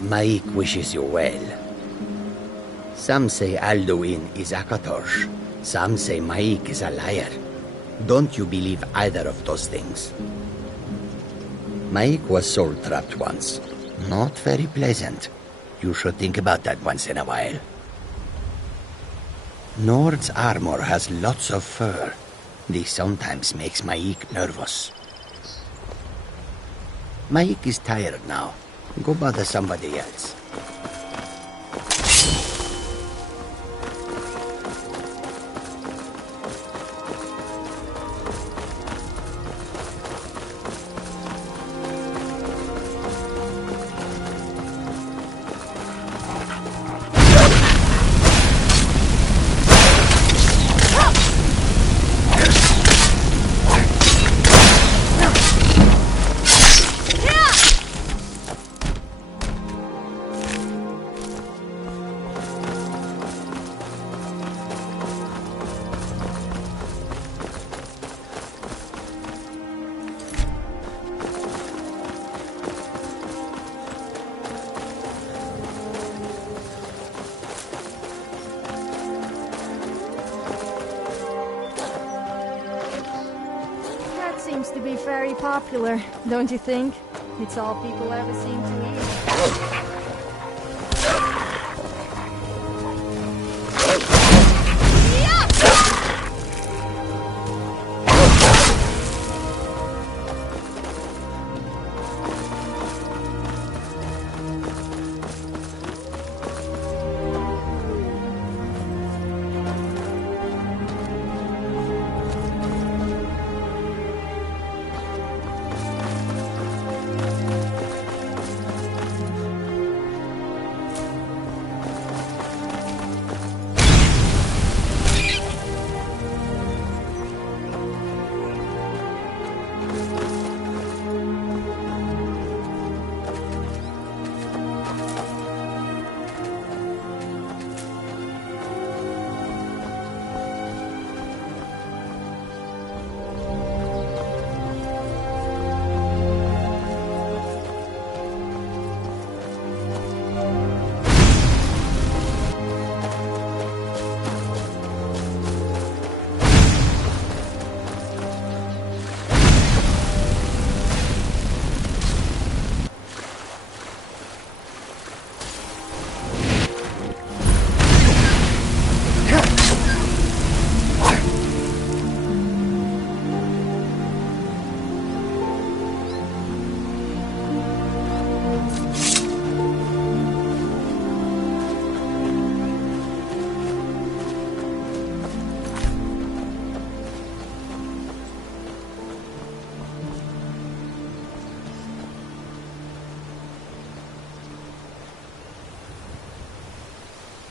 Maik wishes you well. Some say Alduin is Akatosh. Some say Maik is a liar. Don't you believe either of those things? Maik was soul-trapped once. Not very pleasant. You should think about that once in a while. Nord's armor has lots of fur. This sometimes makes Maik nervous. Maik is tired now. Go bother somebody else. Seems to be very popular, don't you think? It's all people ever seem to eat.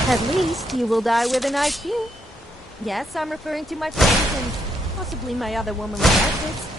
At least you will die with a nice view. Yes, I'm referring to my friends and possibly my other woman relatives.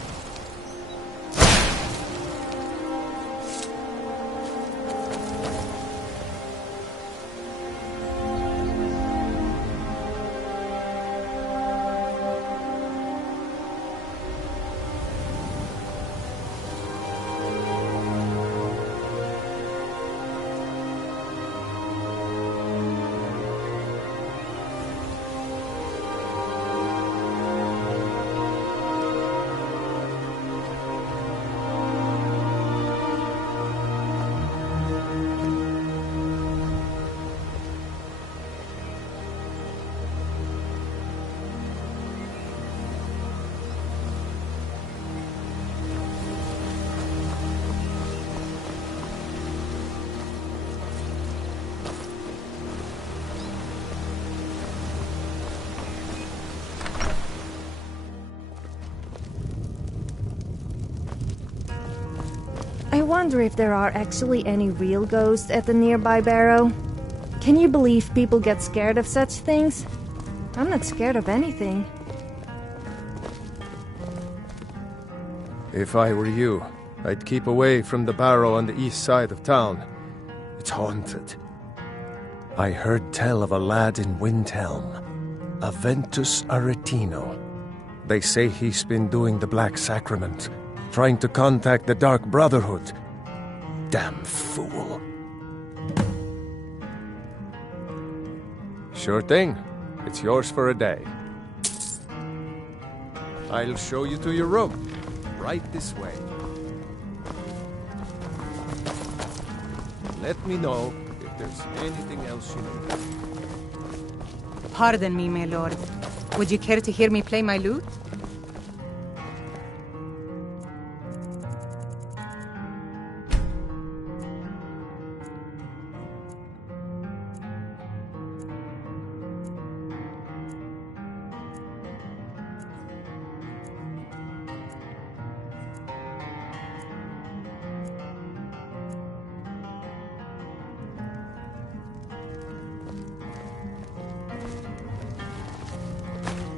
I wonder if there are actually any real ghosts at the nearby barrow. Can you believe people get scared of such things? I'm not scared of anything. If I were you, I'd keep away from the barrow on the east side of town. It's haunted. I heard tell of a lad in Windhelm, Aventus Aretino. They say he's been doing the Black Sacrament, trying to contact the Dark Brotherhood. Damn fool. Sure thing. It's yours for a day. I'll show you to your room. Right this way. Let me know if there's anything else you need. Pardon me, my lord. Would you care to hear me play my lute?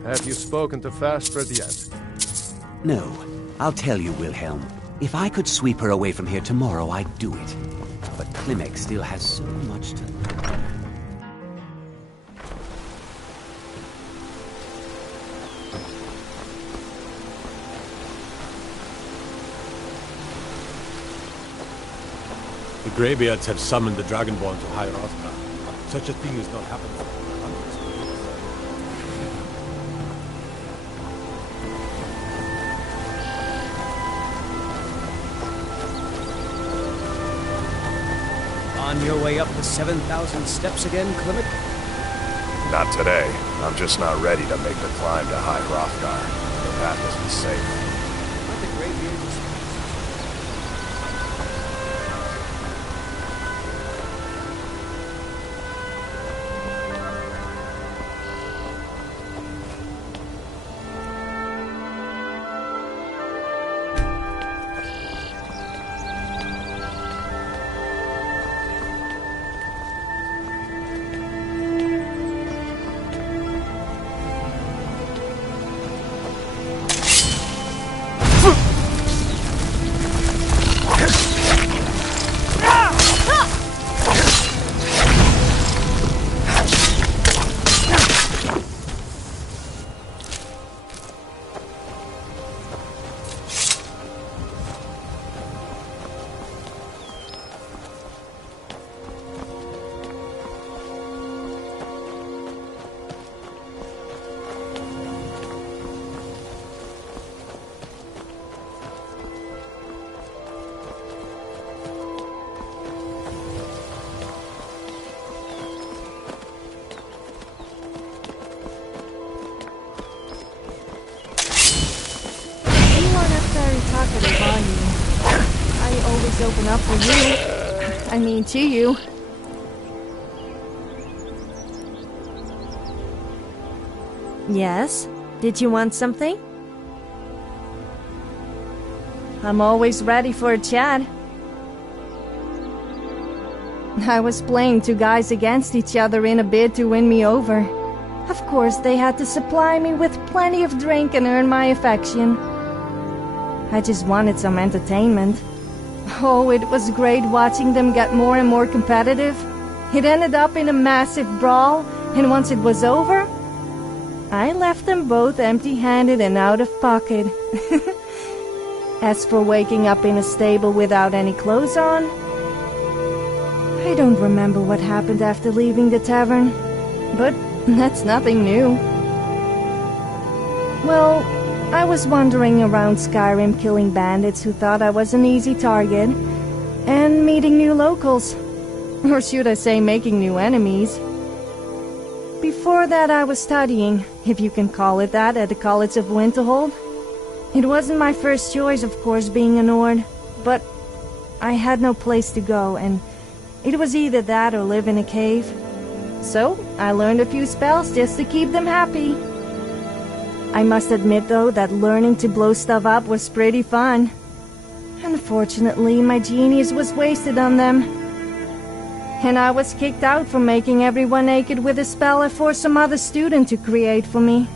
Have you spoken to Fastred yet? No. I'll tell you, Wilhelm. If I could sweep her away from here tomorrow, I'd do it. But Klimek still has so much to learn. The Greybeards have summoned the Dragonborn to High Hrothgar. Such a thing has not happened for hundreds of years. On your way up the 7,000 steps again, Klimek? Not today. I'm just not ready to make the climb to High Hrothgar. The path isn't safe. Let the Greybeards... talkative, are you? I always open up for you. I mean, to you. Yes? Did you want something? I'm always ready for a chat. I was playing two guys against each other in a bid to win me over. Of course, they had to supply me with plenty of drink and earn my affection. I just wanted some entertainment. Oh, it was great watching them get more and more competitive. It ended up in a massive brawl, and once it was over, I left them both empty-handed and out of pocket. As for waking up in a stable without any clothes on, I don't remember what happened after leaving the tavern, but that's nothing new. Well, I was wandering around Skyrim killing bandits who thought I was an easy target, and meeting new locals. Or should I say making new enemies. Before that I was studying, if you can call it that, at the College of Winterhold. It wasn't my first choice, of course, being a Nord, but I had no place to go, and it was either that or live in a cave. So, I learned a few spells just to keep them happy. I must admit, though, that learning to blow stuff up was pretty fun. Unfortunately, my genius was wasted on them. And I was kicked out for making everyone naked with a spell I forced some other student to create for me.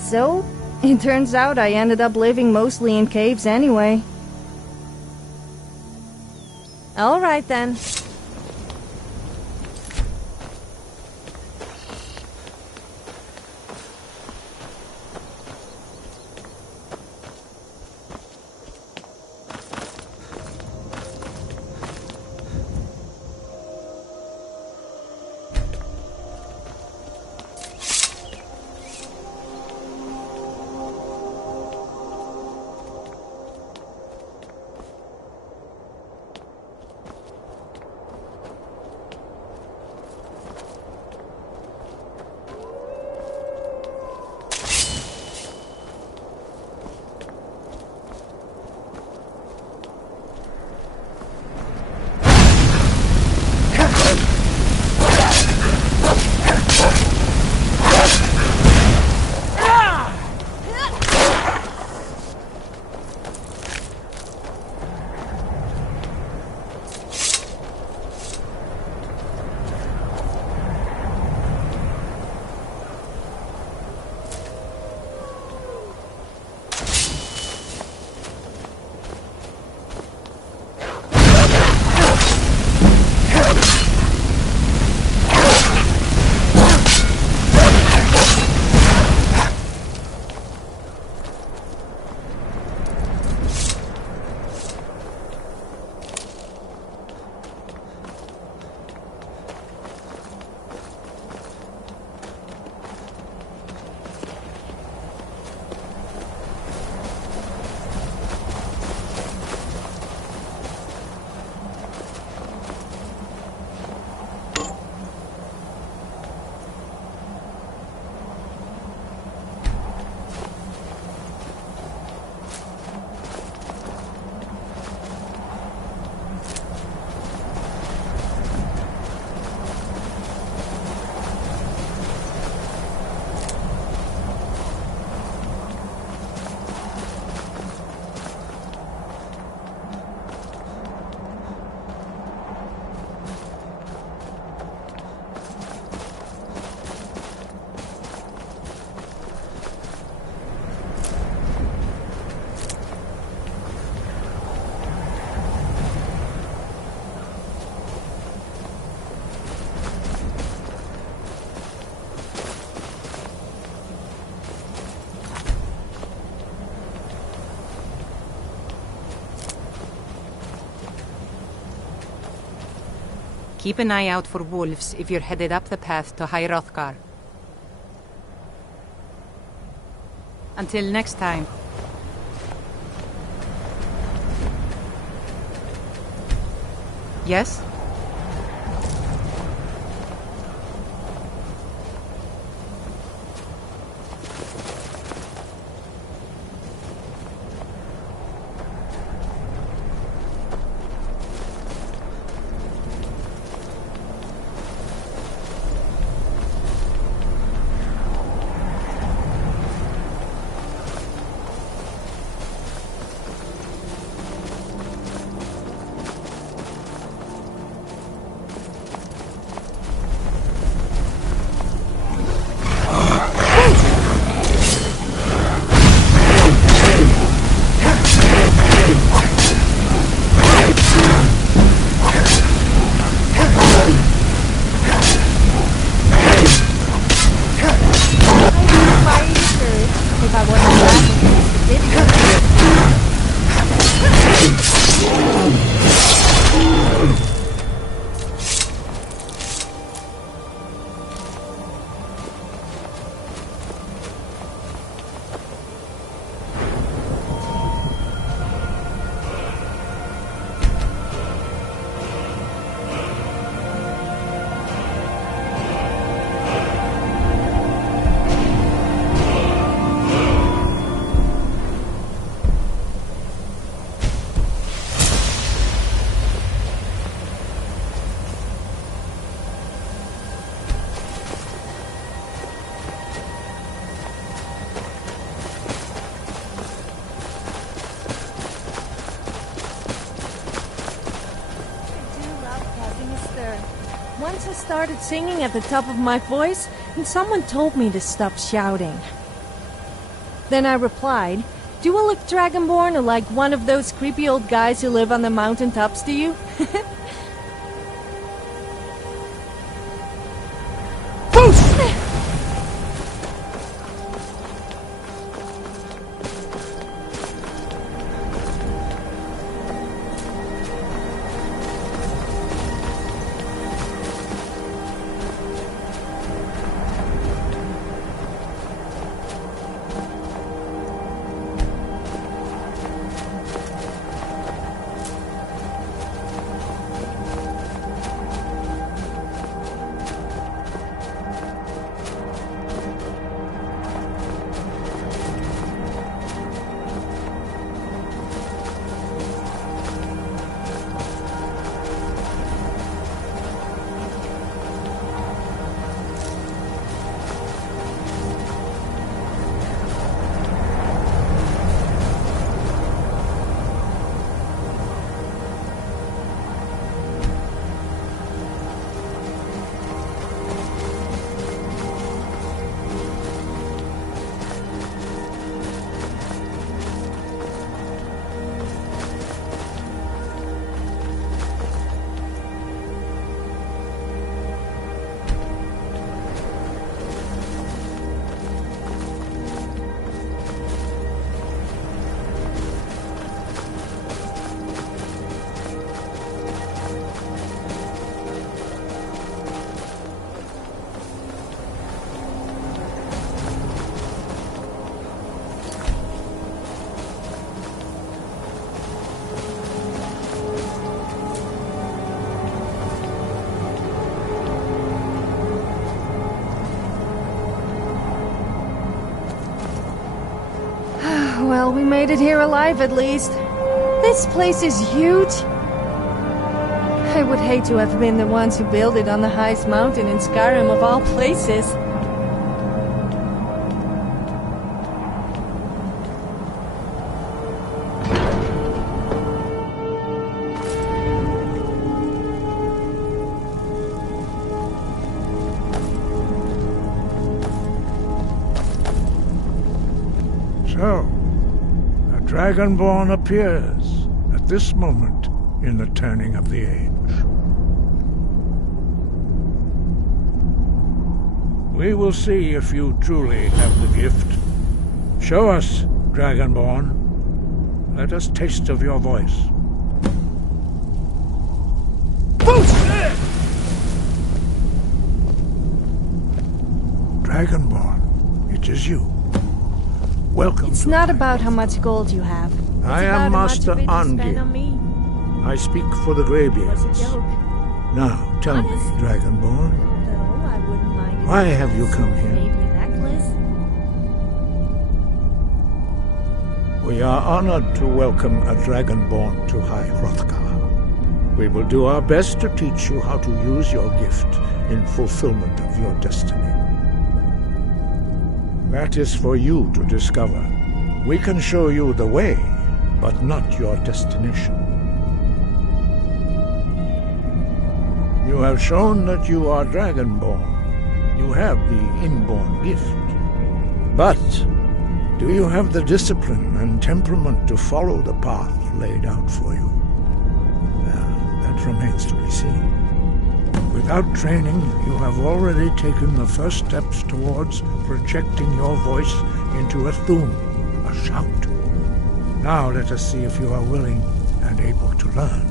So, it turns out I ended up living mostly in caves anyway. All right then. Keep an eye out for wolves if you're headed up the path to High Hrothgar. Until next time. Yes? Once I started singing at the top of my voice, and someone told me to stop shouting. Then I replied, "Do I look Dragonborn or like one of those creepy old guys who live on the mountaintops to you?" Well, we made it here alive at least. This place is huge. I would hate to have been the ones who built it on the highest mountain in Skyrim of all places. So, a Dragonborn appears at this moment in the turning of the age. We will see if you truly have the gift. Show us, Dragonborn. Let us taste of your voice. Dragonborn, it is you. Welcome. It's not about how much gold you have. It's I about am how Master much of it you spend Angir. on me. I speak for the It was Greybeards. a joke. Now, tell me, Honest. Dragonborn, Though I wouldn't mind if why it have you was come here? maybe a necklace. we are honored to welcome a Dragonborn to High Hrothgar. We will do our best to teach you how to use your gift in fulfillment of your destiny. That is for you to discover. We can show you the way, but not your destination. You have shown that you are Dragonborn. You have the inborn gift. But do you have the discipline and temperament to follow the path laid out for you? Well, that remains to be seen. Without training, you have already taken the first steps towards projecting your voice into a thum, a shout. Now let us see if you are willing and able to learn.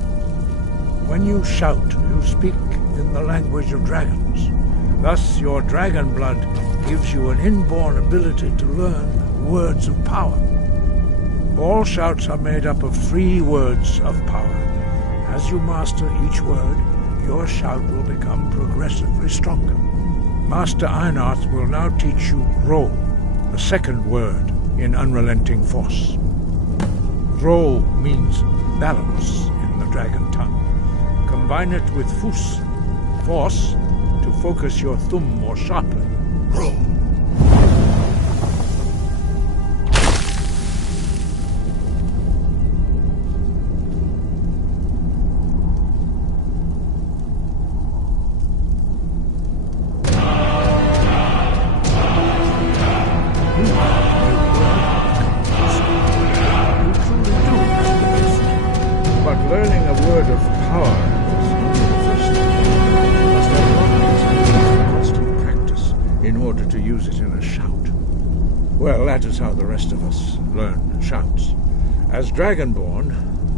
When you shout, you speak in the language of dragons. Thus, your dragon blood gives you an inborn ability to learn words of power. All shouts are made up of 3 words of power. As you master each word, your shout will become progressively stronger. Master Einarth will now teach you Ro, the second word in Unrelenting Force. Ro means balance in the dragon tongue. Combine it with Fus, force, to focus your thumb more sharply. Ro. Well, that is how the rest of us learn shouts. As Dragonborn,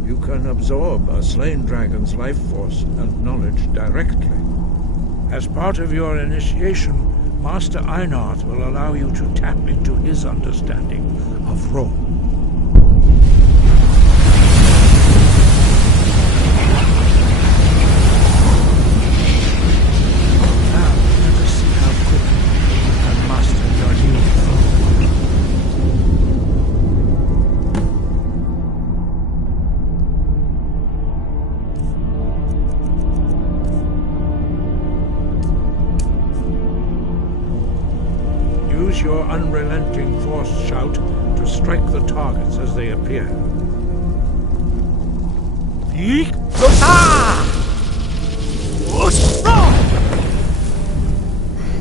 you can absorb a slain dragon's life force and knowledge directly. As part of your initiation, Master Einarth will allow you to tap into his understanding of Ro. Now, let us see how quickly you can master your new thought. Use your unrelenting force shout to strike the targets as they appear.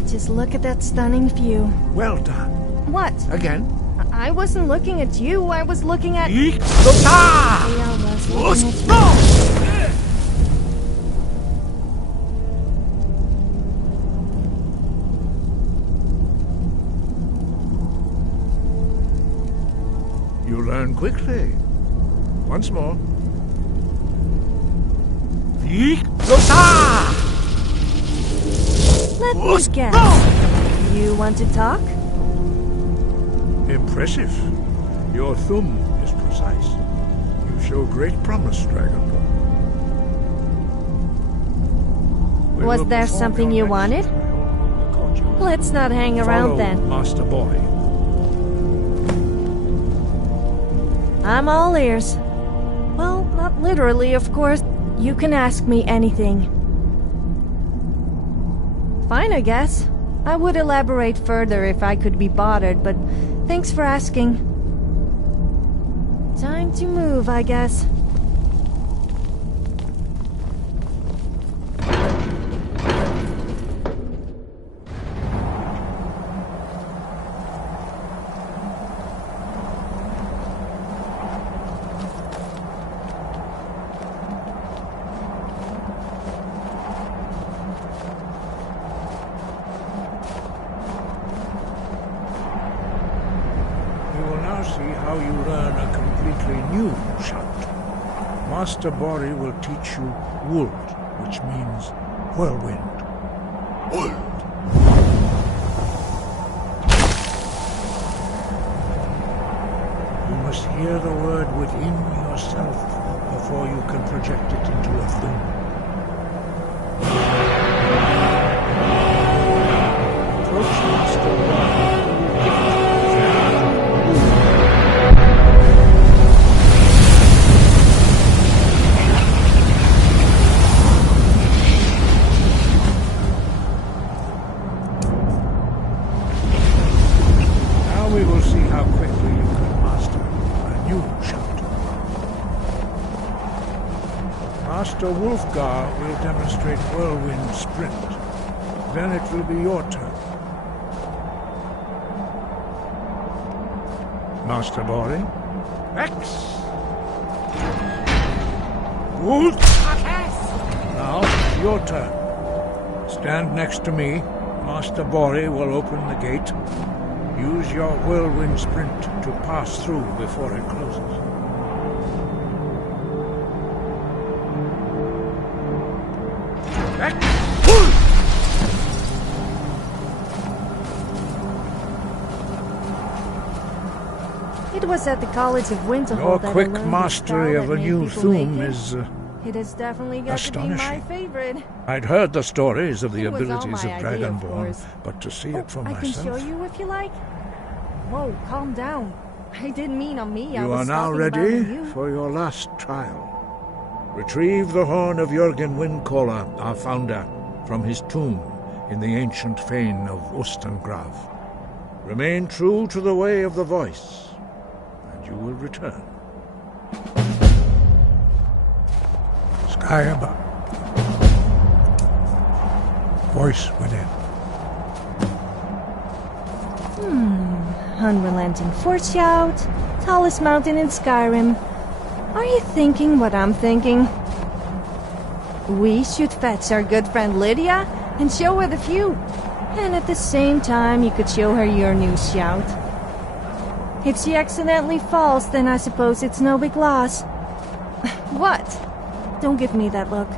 Just look at that stunning view. Well done. What? Again. I wasn't looking at you, I was looking at... Eek! Yeah, I was looking at you. You learn quickly. Once more. Let me guess. You want to talk? Impressive. Your thumb is precise. You show great promise, Dragonborn. Was there something you wanted? Let's not hang around then. Master Boy. I'm all ears. Well, not literally, of course. You can ask me anything. Fine, I guess. I would elaborate further if I could be bothered, but thanks for asking. Time to move, I guess. How you learn a completely new shout. Master Bori will teach you Wold, which means whirlwind. Wold. must hear the word within yourself before you can project it into a thing. Approach Master Now we will see how quickly you can master a new shout. Master Wolfgar will demonstrate Whirlwind Sprint. Then it will be your turn. Master Bori? X! Wolf! Now, your turn. Stand next to me. Master Bori will open the gate. Use your Whirlwind Sprint to pass through before it closes. It was at the College of Winterhold Your that I quick learned mastery the of spell a that new made people Thum naked. is It has definitely got to be my astonishing. favorite. I'd heard the stories of the It was all abilities of my idea, of Dragonborn, course. but to see it for I can myself... show you if you like. Whoa, calm down. I didn't mean on me. I You was are now talking about ready you. for your last trial. Retrieve the horn of Jürgen Windcaller, our founder, from his tomb in the ancient fane of Ustengrav. Remain true to the way of the voice, and you will return. Sky above. Voice within. Unrelenting force shout. Tallest mountain in Skyrim. Are you thinking what I'm thinking? We should fetch our good friend Lydia and show her the view. And at the same time, you could show her your new shout. If she accidentally falls, then I suppose it's no big loss. What? Don't give me that look.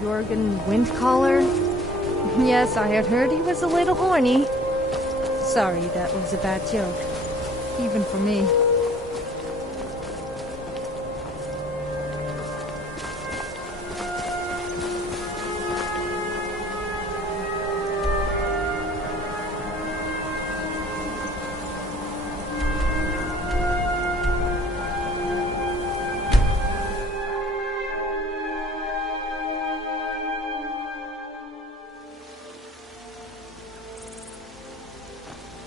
Jürgen Windcaller? Yes, I had heard he was a little horny. Sorry, that was a bad joke. Even for me.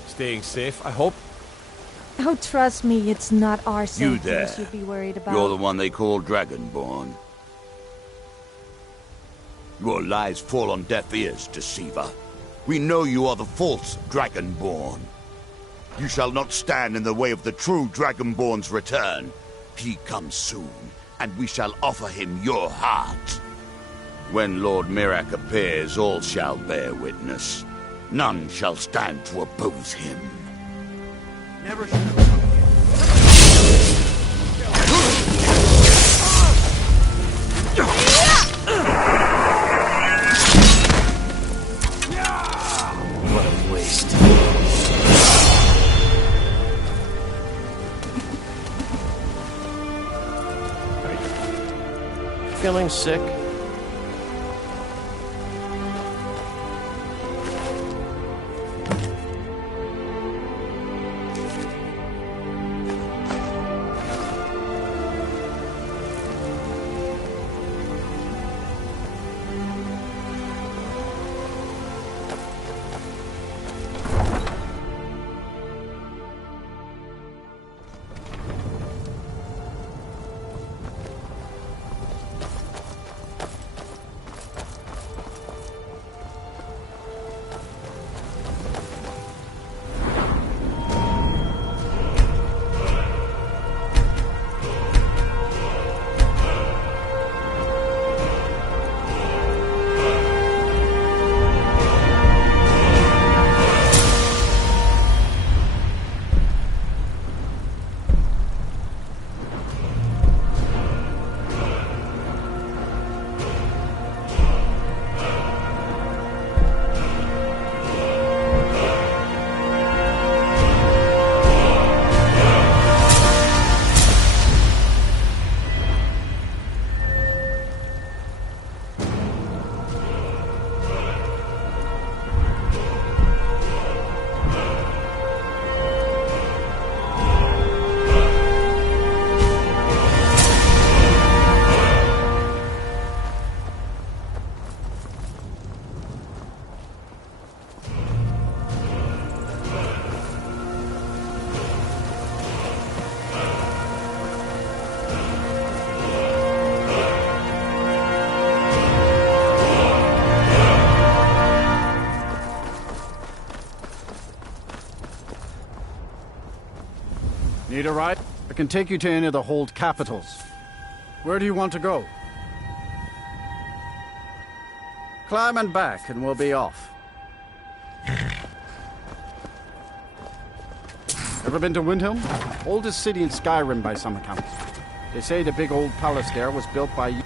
Staying safe, I hope. Oh, trust me, it's not our safety You there. we should be worried about. You're the one they call Dragonborn. Your lies fall on deaf ears, deceiver. We know you are the false Dragonborn. You shall not stand in the way of the true Dragonborn's return. He comes soon, and we shall offer him your heart. When Lord Mirak appears, all shall bear witness. None shall stand to oppose him. Never should have come What a waste. feeling sick? Need a ride? I can take you to any of the hold capitals. Where do you want to go? Climb and back, and we'll be off. Ever been to Windhelm? Oldest city in Skyrim by some accounts. They say the big old palace there was built by you.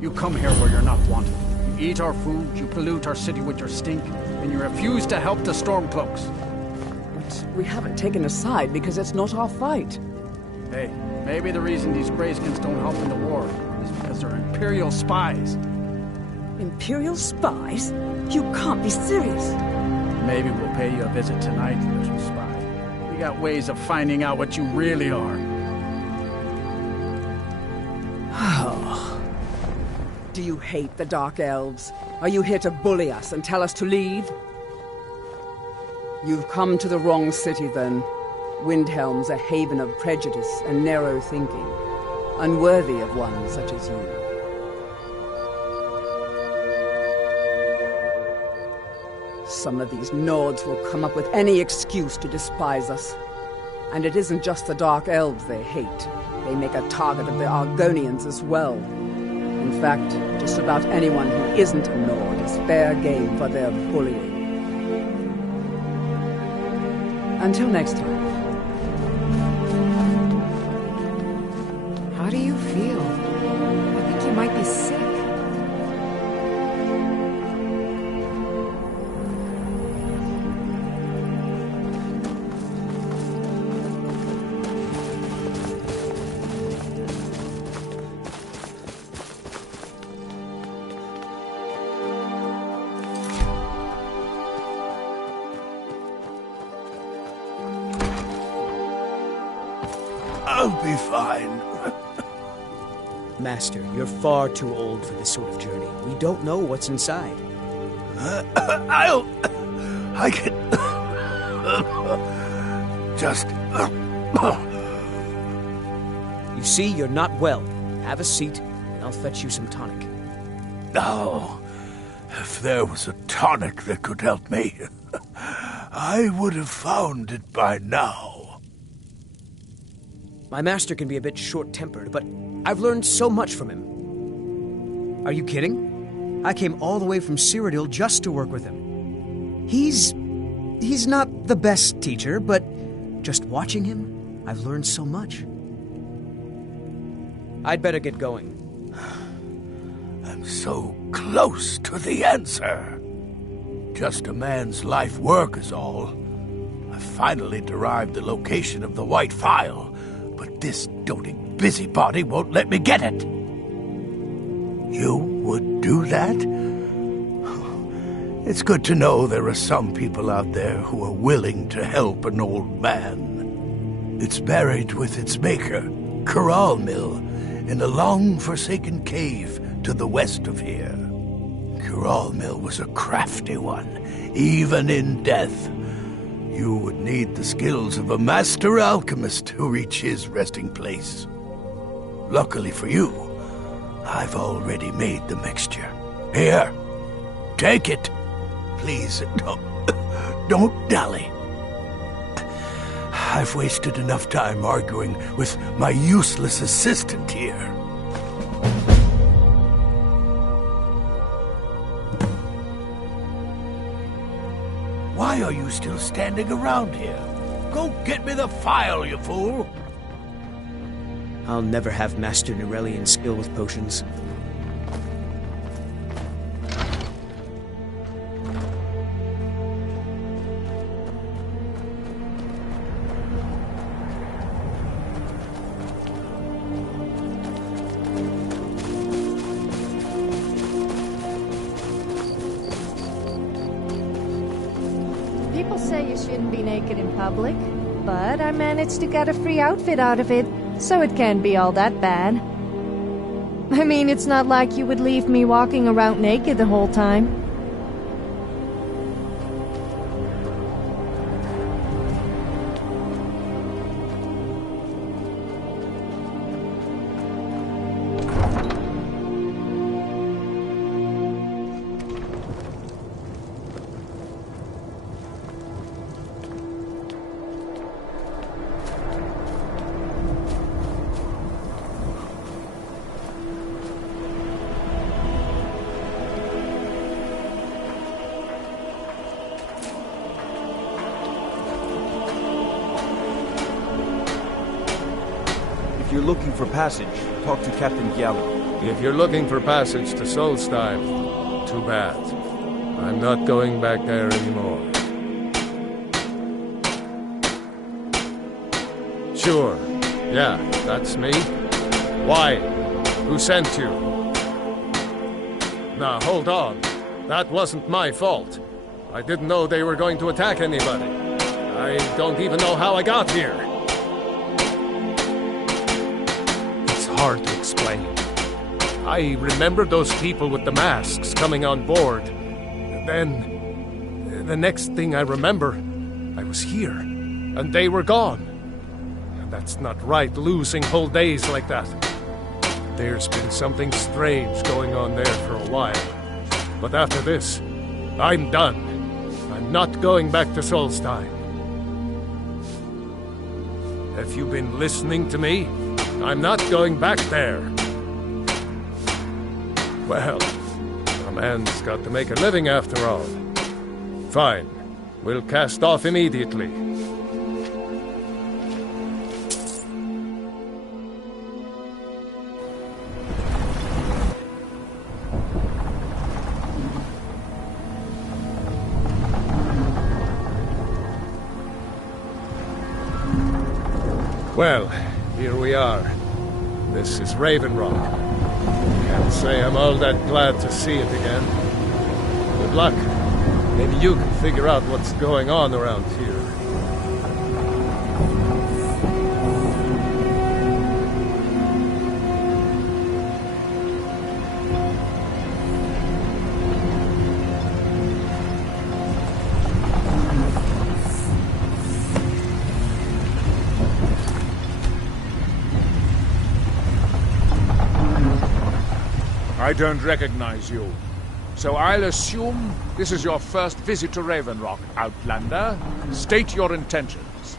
You come here where you're not wanted. You eat our food, you pollute our city with your stink, and you refuse to help the Stormcloaks. But we haven't taken a side because it's not our fight. Hey, maybe the reason these Greyskins don't help in the war is because they're Imperial spies. Imperial spies? You can't be serious. Maybe we'll pay you a visit tonight, little spy. We got ways of finding out what you really are. Do you hate the Dark Elves? Are you here to bully us and tell us to leave? You've come to the wrong city, then. Windhelm's a haven of prejudice and narrow thinking, unworthy of one such as you. Some of these Nords will come up with any excuse to despise us. And it isn't just the Dark Elves they hate. They make a target of the Argonians as well. In fact, just about anyone who isn't a Nord is fair game for their bullying. Until next time. How do you feel? I think you might be sick. I'll be fine. Master, you're far too old for this sort of journey. We don't know what's inside. I can... just... You see, you're not well. Have a seat, and I'll fetch you some tonic. No. If there was a tonic that could help me, I would have found it by now. My master can be a bit short-tempered, but I've learned so much from him. Are you kidding? I came all the way from Cyrodiil just to work with him. He's not the best teacher, but just watching him, I've learned so much. I'd better get going. I'm so close to the answer. Just a man's life work is all. I finally derived the location of the White Phial, but this doting busybody won't let me get it. You would do that? It's good to know there are some people out there who are willing to help an old man. It's buried with its maker, Coralmill, in a long-forsaken cave to the west of here. Coralmill was a crafty one, even in death. You would need the skills of a master alchemist to reach his resting place. Luckily for you, I've already made the mixture. Here, take it. Please, don't dally. I've wasted enough time arguing with my useless assistant here. Why are you still standing around here? Go get me the phial, you fool! I'll never have Master Nurelian's skill with potions. People say you shouldn't be naked in public, but I managed to get a free outfit out of it, so it can't be all that bad. I mean, it's not like you would leave me walking around naked the whole time. If you're looking for passage, talk to Captain Giallo. If you're looking for passage to Solstheim, too bad. I'm not going back there anymore. Sure. Yeah, that's me. Why? Who sent you? Now, hold on. That wasn't my fault. I didn't know they were going to attack anybody. I don't even know how I got here. It's hard to explain. I remember those people with the masks coming on board. Then, the next thing I remember, I was here, and they were gone. That's not right, losing whole days like that. There's been something strange going on there for a while. But after this, I'm done. I'm not going back to Solstheim. Have you been listening to me? I'm not going back there. Well, a man's got to make a living after all. Fine. We'll cast off immediately. Well, here we are. This is Raven Rock. Can't say I'm all that glad to see it again. Good luck. Maybe you can figure out what's going on around here. I don't recognize you. So I'll assume this is your first visit to Raven Rock, Outlander. State your intentions.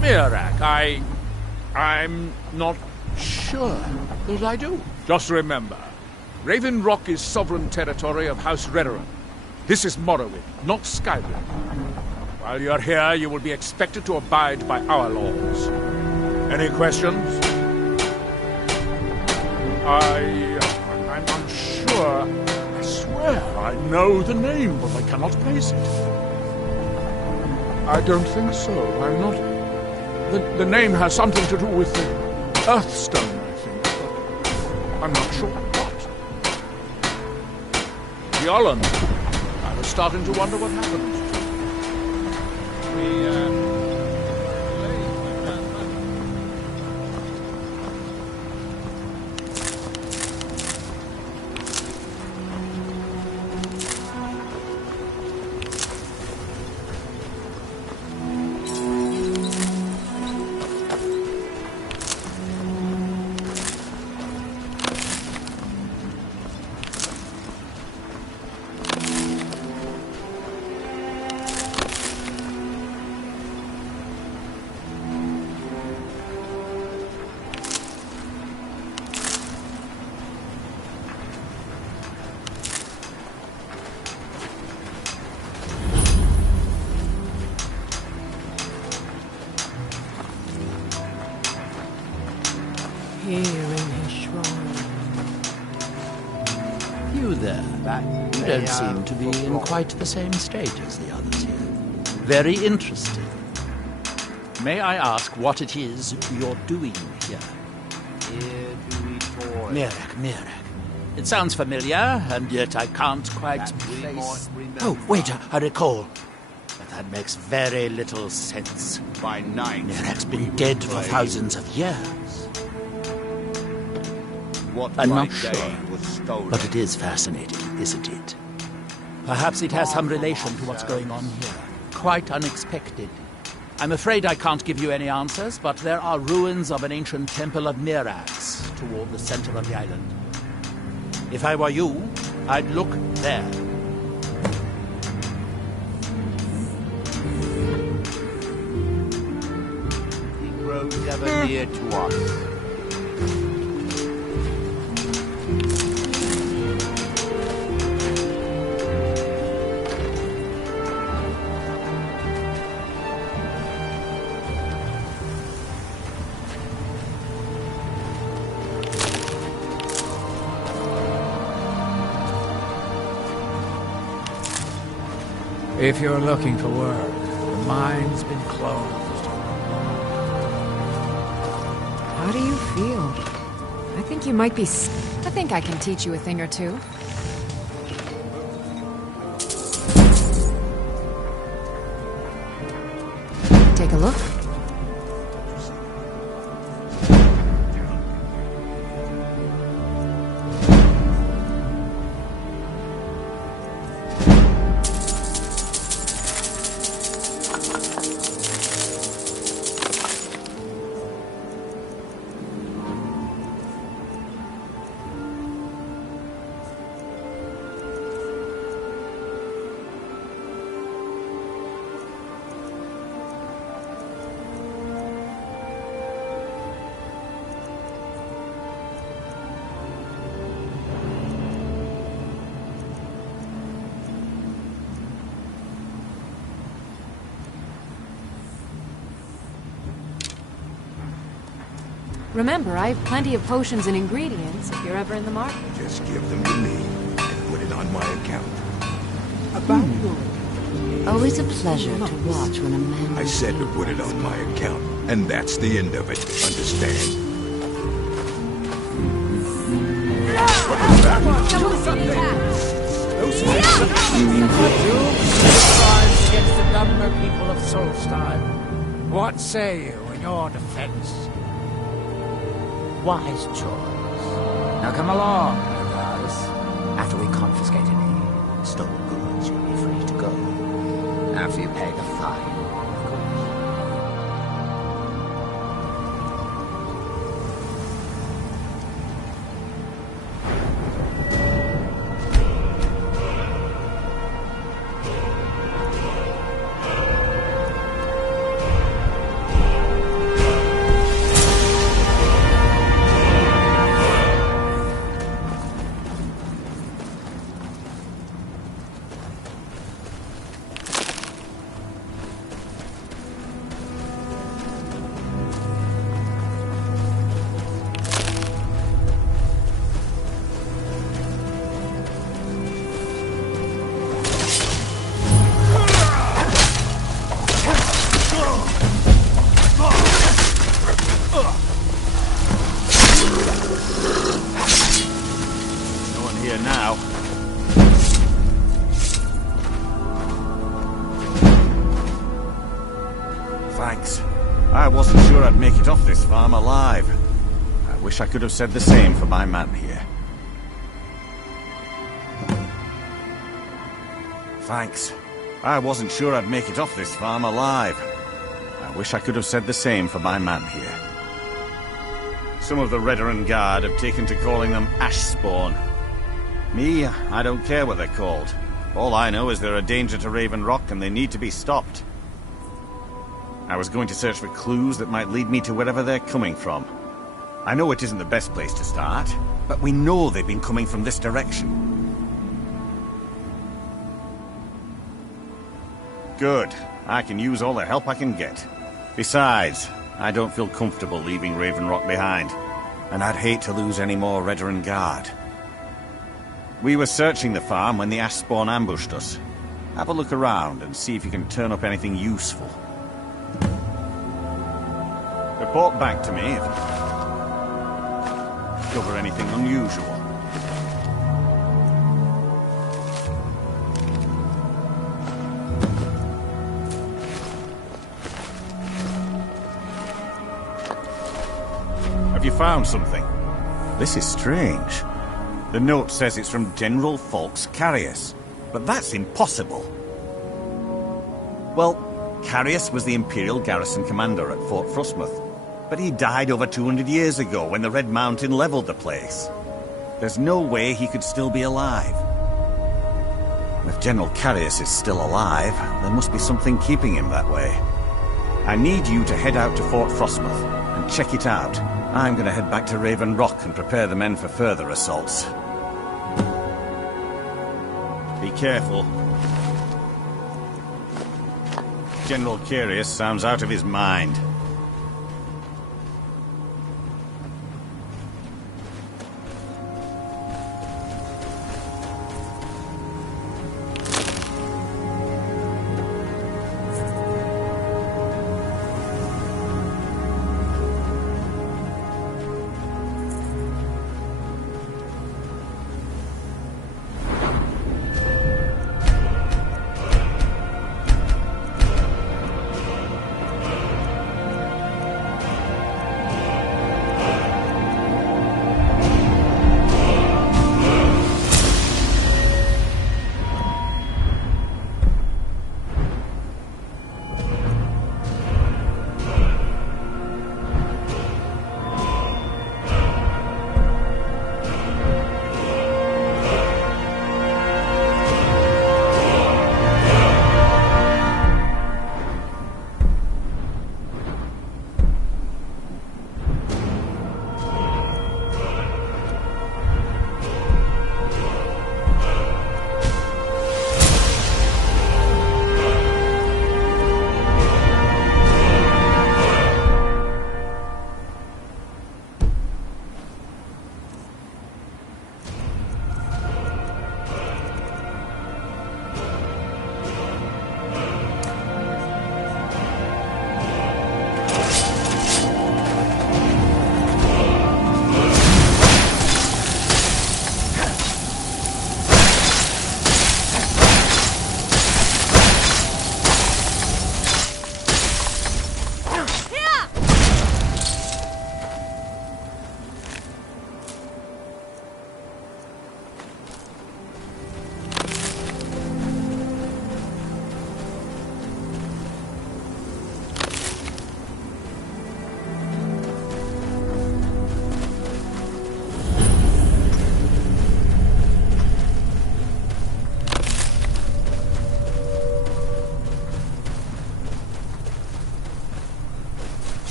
Mirak, I'm not sure that I do. Just remember, Raven Rock is sovereign territory of House Redoran. This is Morrowind, not Skyrim. While you're here, you will be expected to abide by our laws. Any questions? I'm unsure. I swear I know the name, but I cannot place it. I don't think so. I'm not... The name has something to do with the Earthstone, I think, but I'm not sure what. Yolland, I was starting to wonder what happened. Here in his shrine. You there. You don't seem to be in quite the same state as the others here. Very interesting. May I ask what it is you're doing here? Here do we toy. Mirak. It sounds familiar, and yet I can't quite place... Oh, wait, I recall. But that makes very little sense. By night, Mirak's been dead for thousands of years. What I'm by not sure, day was stolen. but it is fascinating, isn't it? Perhaps it has some relation to what's going on here. Quite unexpected. I'm afraid I can't give you any answers, but there are ruins of an ancient temple of Mirax toward the center of the island. If I were you, I'd look there. He grows ever near to us. If you're looking for work, the mine's been closed. How do you feel? I think you might be... I think I can teach you a thing or two. Take a look. Remember, I have plenty of potions and ingredients if you're ever in the market. Just give them to me and put it on my account. Always a pleasure to watch when a man... I said to put it on my account, and that's the end of it. Understand? What was that? Crimes against the Dwemer people of Solstheim. What say you in your defense? Wise choice. Now come along, guys. After we confiscate any stolen goods, you'll be free to go. After you pay the fine, of course. Thanks. I wasn't sure I'd make it off this farm alive. I wish I could have said the same for my man here. Thanks. I wasn't sure I'd make it off this farm alive. I wish I could have said the same for my man here. Some of the Redoran Guard have taken to calling them Ashspawn. Me, I don't care what they're called. All I know is they're a danger to Raven Rock and they need to be stopped. I was going to search for clues that might lead me to wherever they're coming from. I know it isn't the best place to start, but we know they've been coming from this direction. Good. I can use all the help I can get. Besides, I don't feel comfortable leaving Raven Rock behind, and I'd hate to lose any more Redoran Guard. We were searching the farm when the Ashspawn ambushed us. Have a look around and see if you can turn up anything useful. Report back to me if you discover anything unusual. Have you found something? This is strange. The note says it's from General Falx Carius, but that's impossible. Well, Carius was the Imperial garrison commander at Fort Frostmoth, but he died over 200 years ago when the Red Mountain leveled the place. There's no way he could still be alive. If General Carius is still alive, there must be something keeping him that way. I need you to head out to Fort Frostmoth and check it out. I'm going to head back to Raven Rock and prepare the men for further assaults. Be careful. General Carius sounds out of his mind.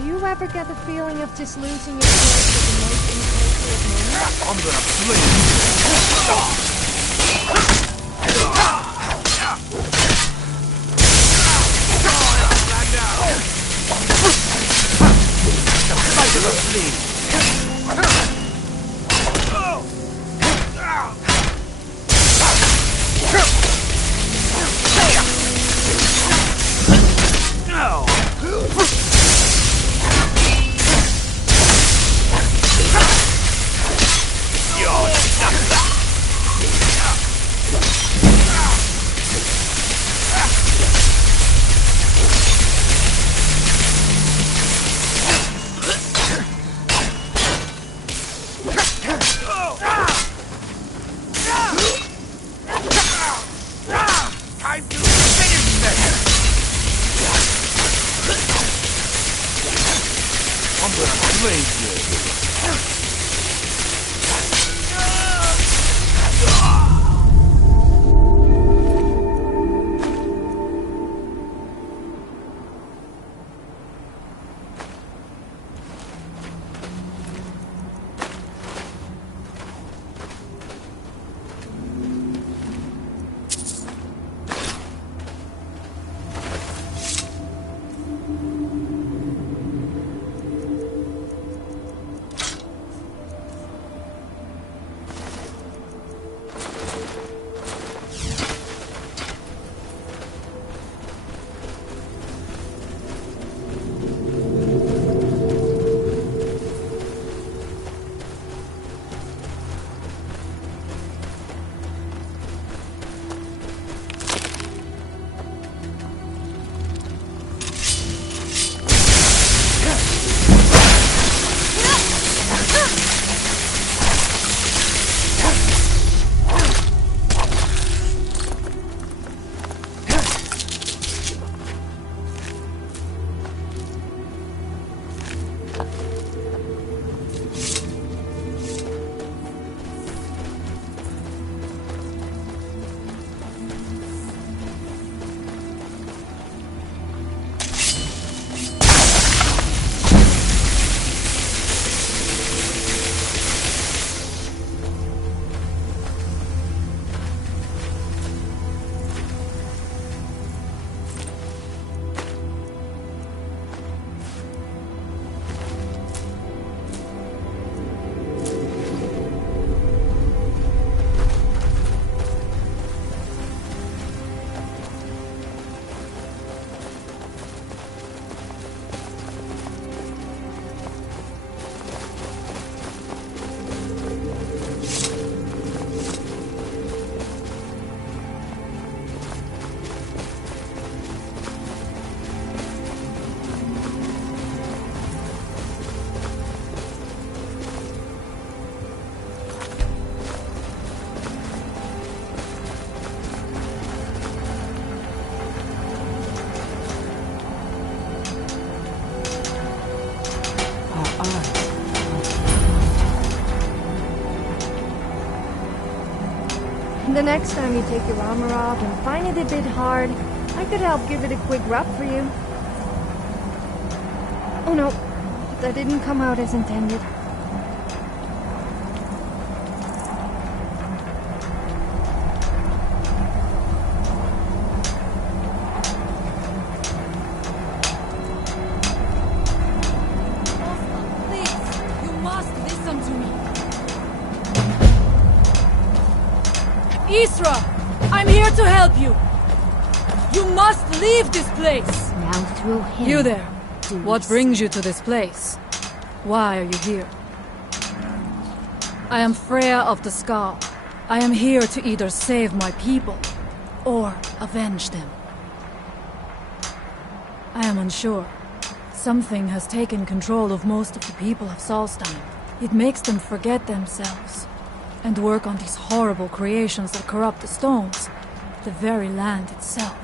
Do you ever get the feeling of just losing your place with the most inappropriate moment? I'm gonna flame you. The next time you take your armor off and find it a bit hard, I could help give it a quick rub for you. Oh no, that didn't come out as intended. Isra, I'm here to help you. You must leave this place. Now through him. You there. What brings you to this place? Why are you here? I am Freya of the Skull. I am here to either save my people or avenge them. I am unsure. Something has taken control of most of the people of Solstheim. It makes them forget themselves and work on these horrible creations that corrupt the stones, the very land itself.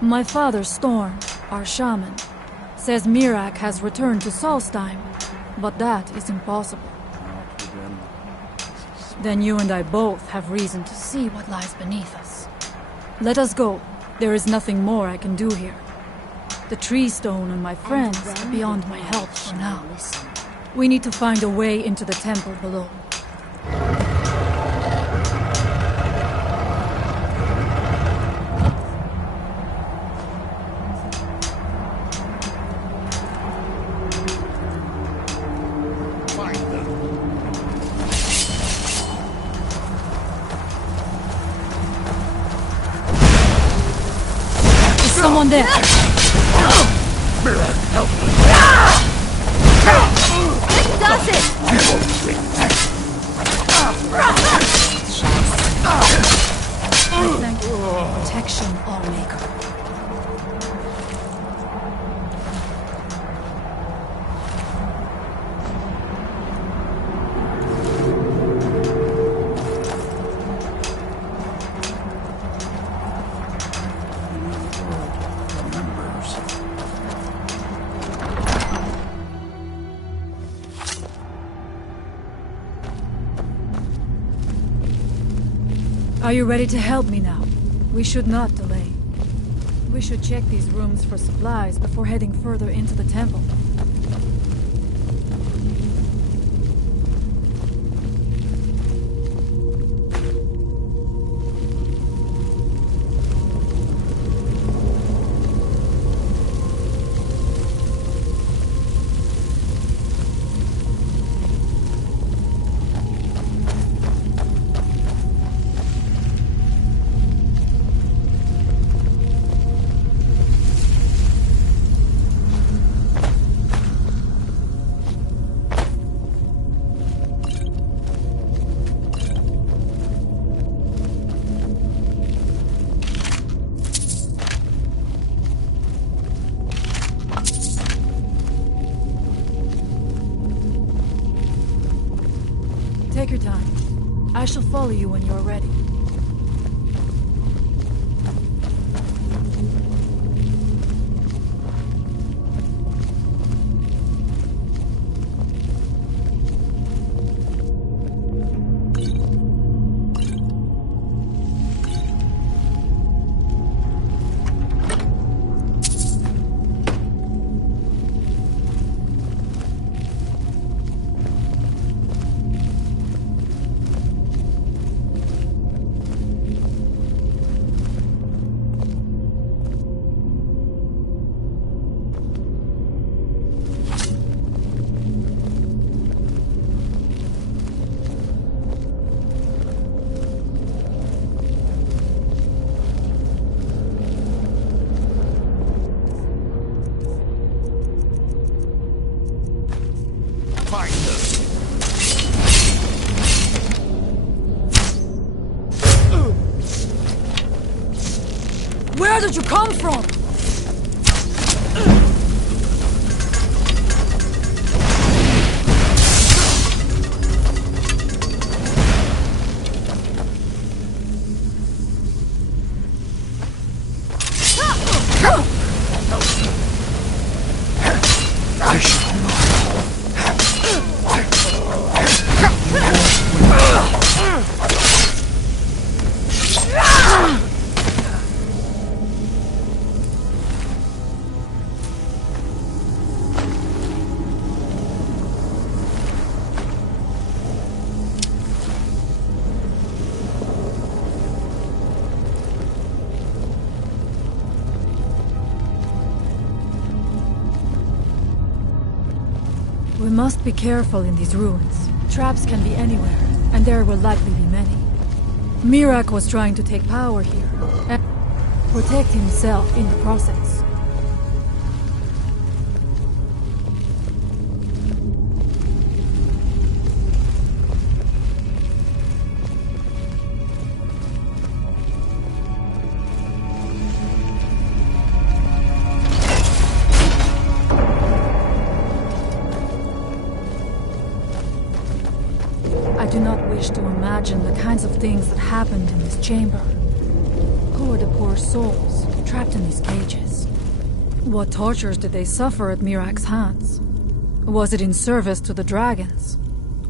My father, Storm, our shaman, says Mirak has returned to Solstheim, but that is impossible. Then you and I both have reason to see what lies beneath us. Let us go. There is nothing more I can do here. The tree stone and my friends are beyond my help for now. We need to find a way into the temple below. Someone there! This does it! Thank you for your protection, Allmaker. Are you ready to help me now? We should not delay. We should check these rooms for supplies before heading further into the temple. Take your time. I shall follow you when you're ready. Where did you come from? We must be careful in these ruins. Traps can be anywhere, and there will likely be many. Mirak was trying to take power here, and protect himself in the process. I do not wish to imagine the kinds of things that happened in this chamber. Who were the poor souls trapped in these cages? What tortures did they suffer at Mirak's hands? Was it in service to the dragons,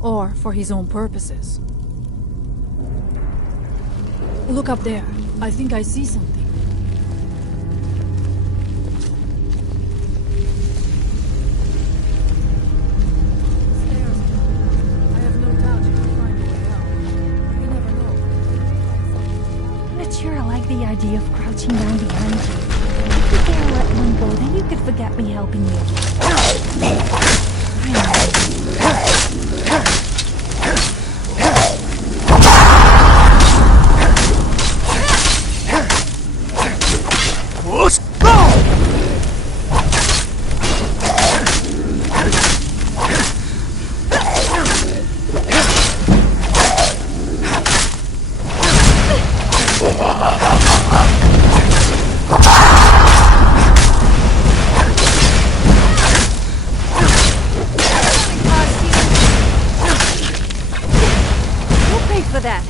or for his own purposes? Look up there. I think I see something. reaching down behind you. If you dare let one go, then you could forget me helping you again. For that.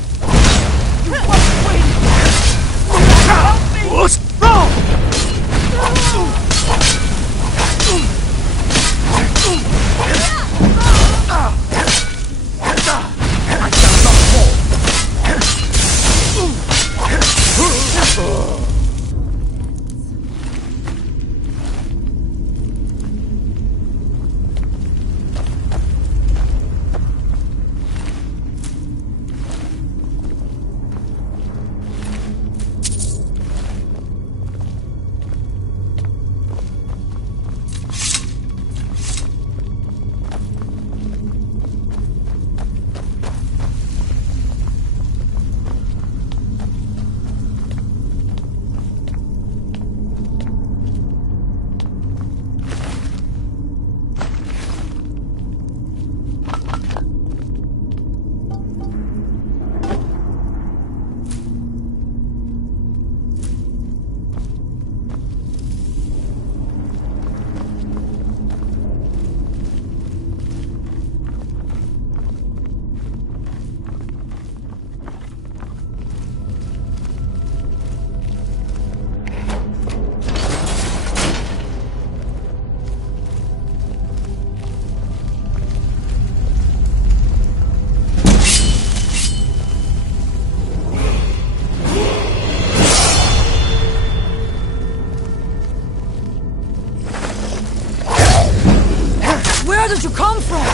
Where did you come from? I'm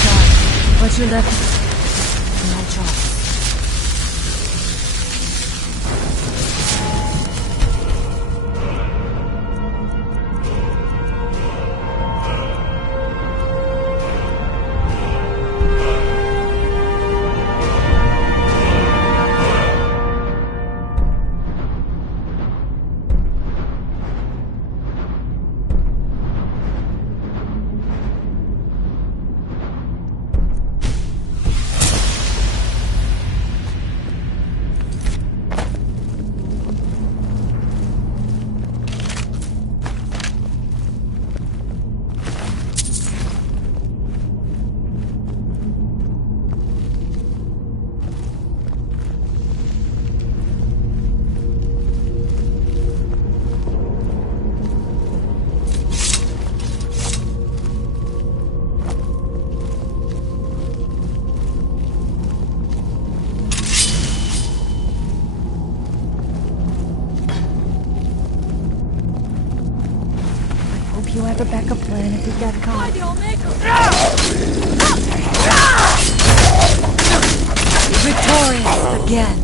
sorry, but you left me. No choice. You have a backup plan if we get caught. Victorious again.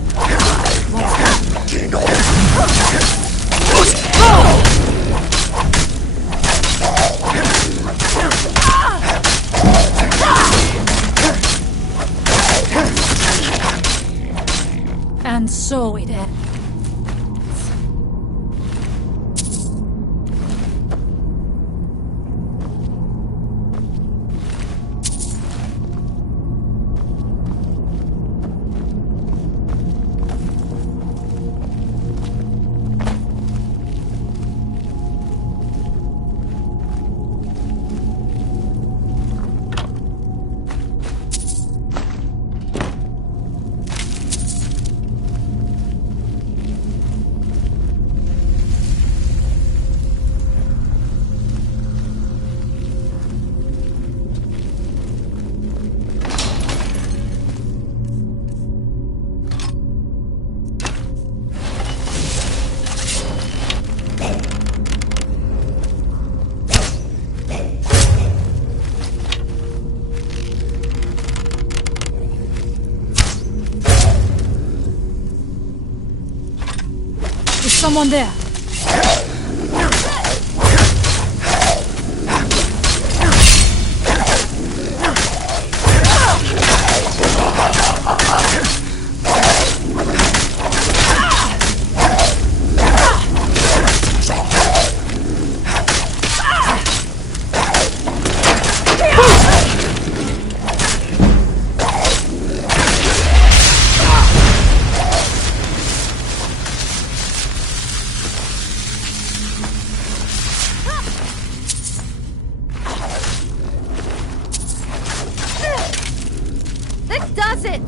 And so it ends. Someone there. This does it!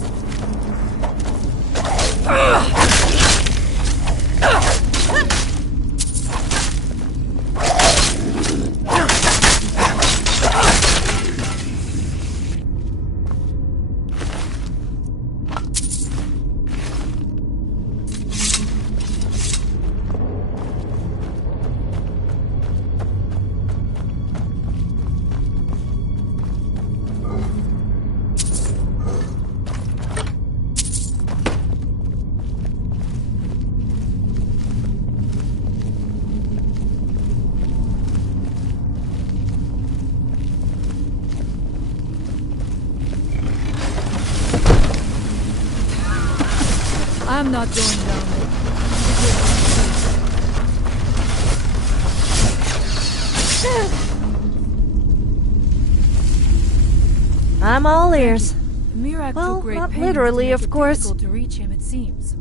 I'm not going down there. I'm all ears. Mirak Well, took great not pains literally, to make of it course. difficult to reach him, it seems.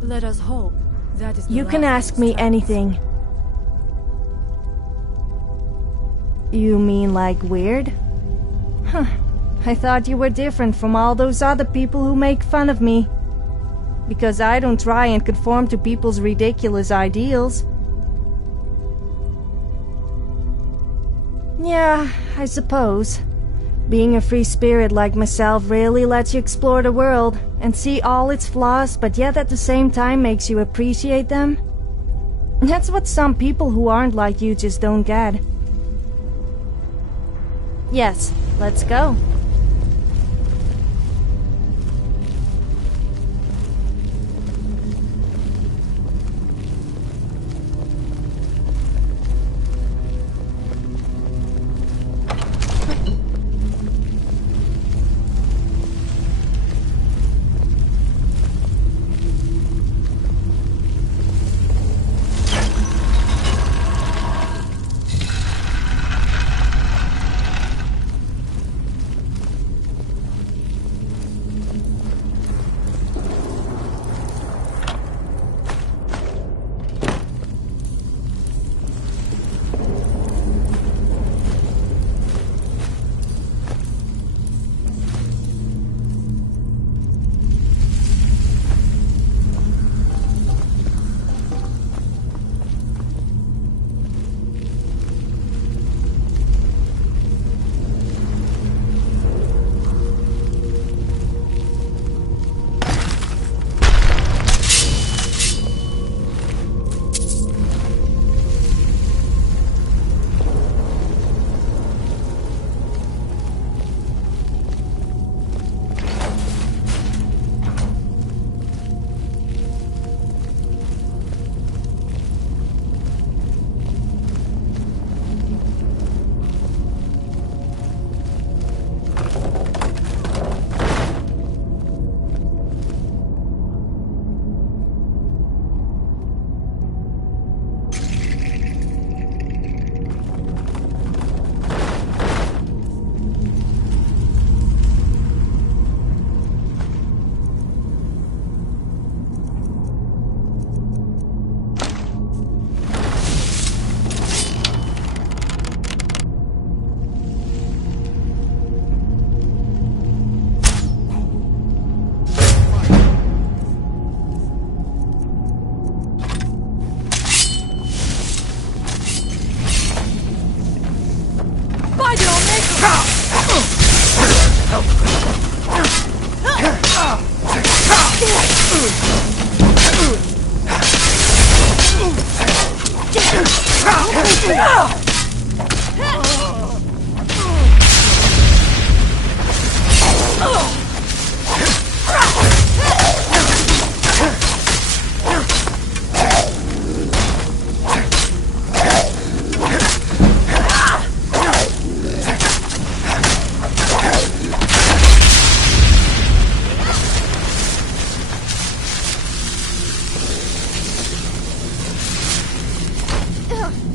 Let us hope that is the You can last ask me anything. You mean like weird? Huh. I thought you were different from all those other people who make fun of me. Because I don't try and conform to people's ridiculous ideals. Yeah, I suppose. Being a free spirit like myself really lets you explore the world and see all its flaws, but yet at the same time makes you appreciate them. That's what some people who aren't like you just don't get. Yes, let's go.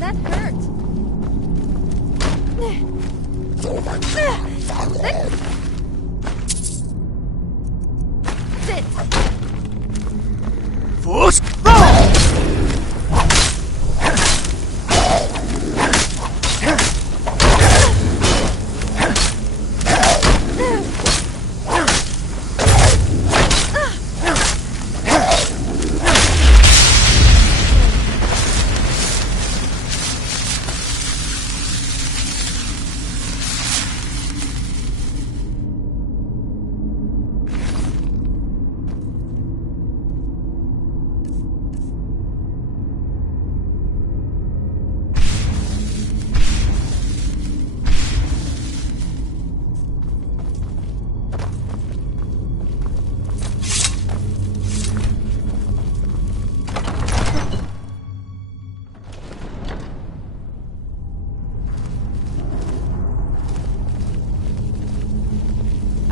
That hurt. Sit. Force!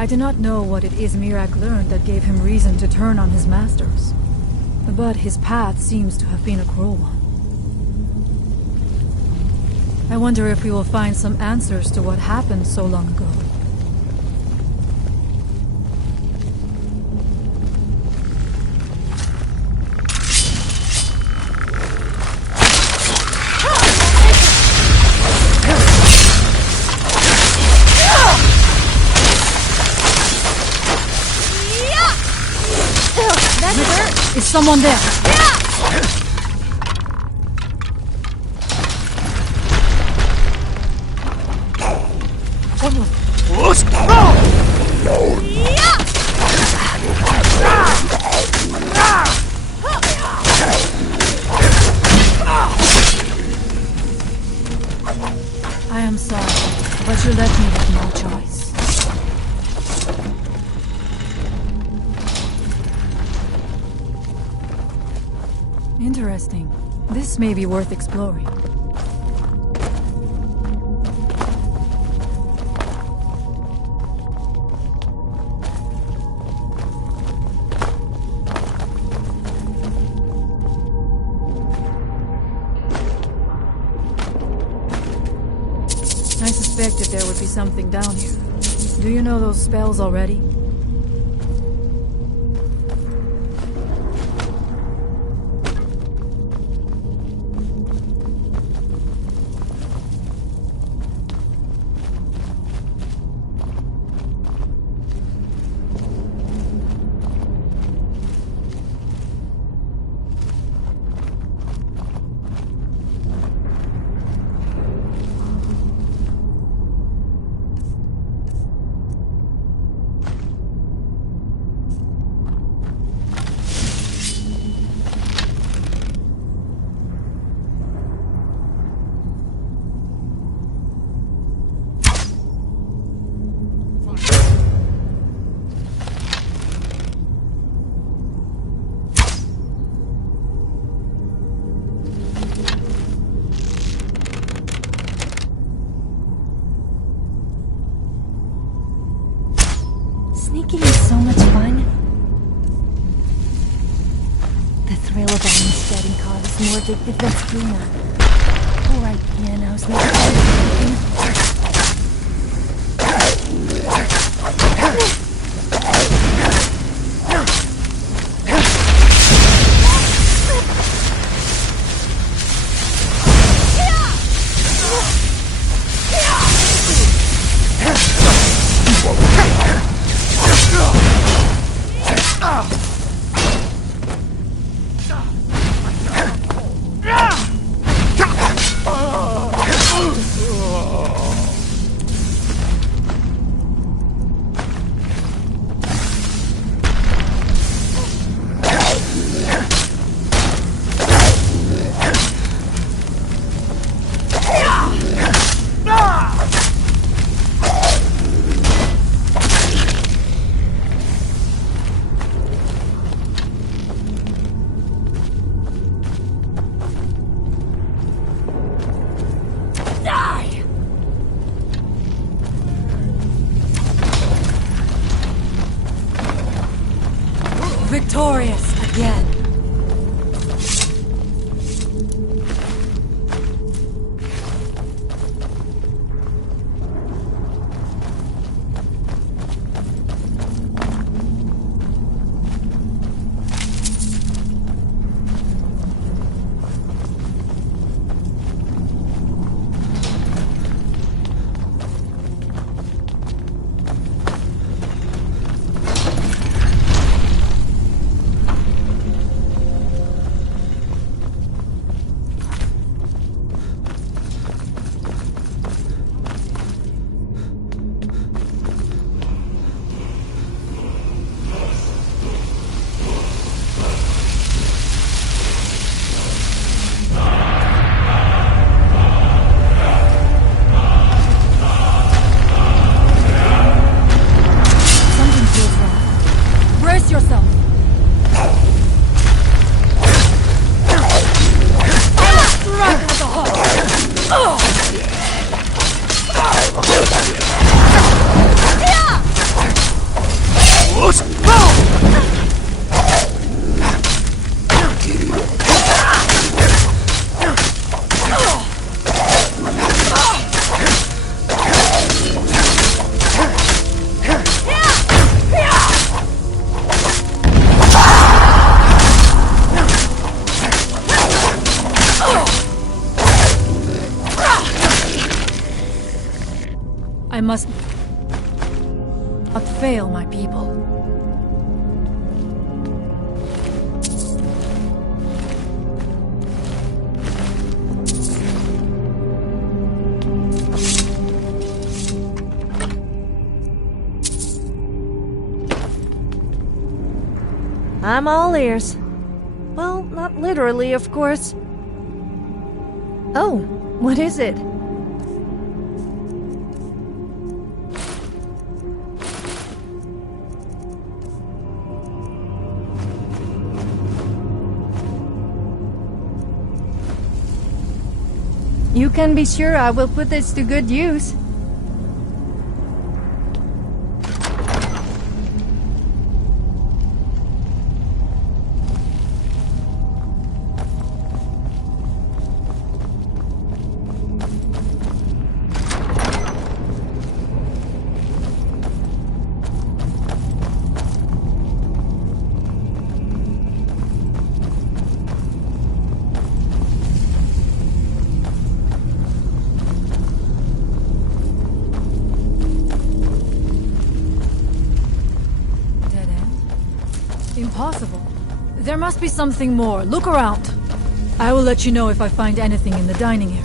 I do not know what it is Mirak learned that gave him reason to turn on his masters. But his path seems to have been a cruel one. I wonder if we will find some answers to what happened so long ago. Is someone there? I am sorry, but you left me with no choice. Interesting. This may be worth exploring. I suspected there would be something down here. Do you know those spells already? Sneaking is so much fun. The thrill of almost getting caught is more addictive than Spooner. Alright, pianos, victorious again. I must not fail my people. I'm all ears. Well, not literally, of course. Oh, what is it? You can be sure I will put this to good use. Impossible. There must be something more. Look around. I will let you know if I find anything in the dining area.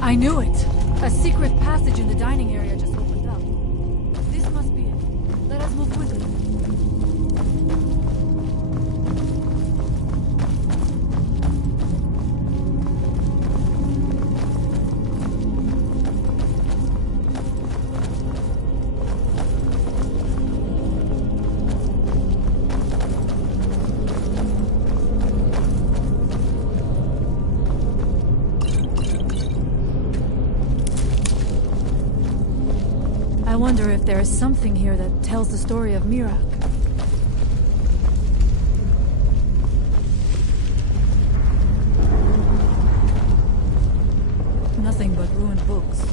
I knew it. A secret passage in the dining area just opened up. This must be it. Let us move quickly. I wonder if there is something here that tells the story of Mirak. Nothing but ruined books.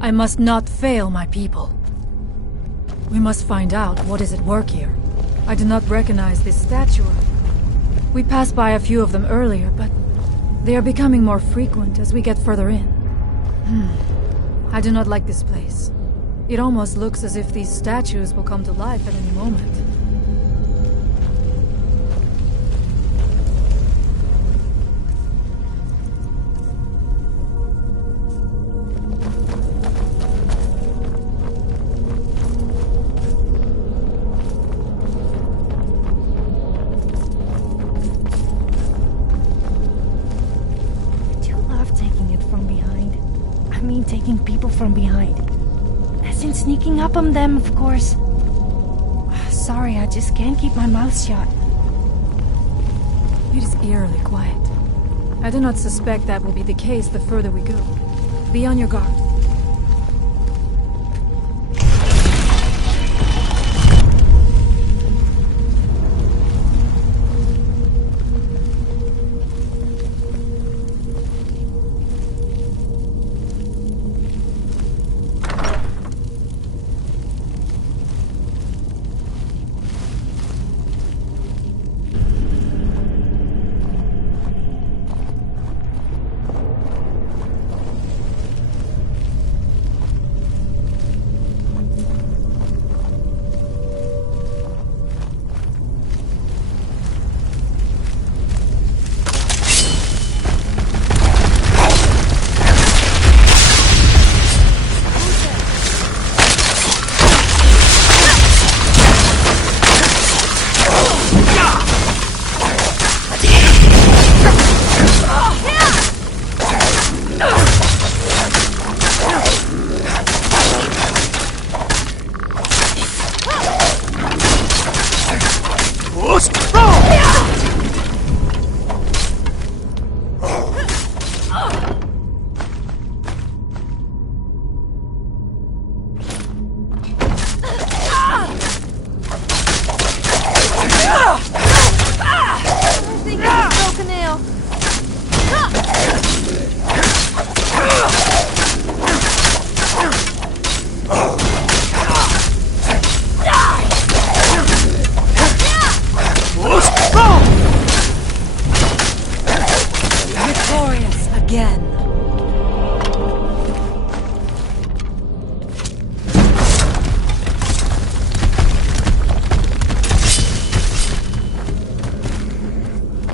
I must not fail my people. We must find out what is at work here. I do not recognize this statue. We passed by a few of them earlier, but they are becoming more frequent as we get further in. I do not like this place. It almost looks as if these statues will come to life at any moment. Taking people from behind. As in sneaking up on them, of course. Sorry, I just can't keep my mouth shut. It is eerily quiet. I do not suspect that will be the case the further we go. Be on your guard.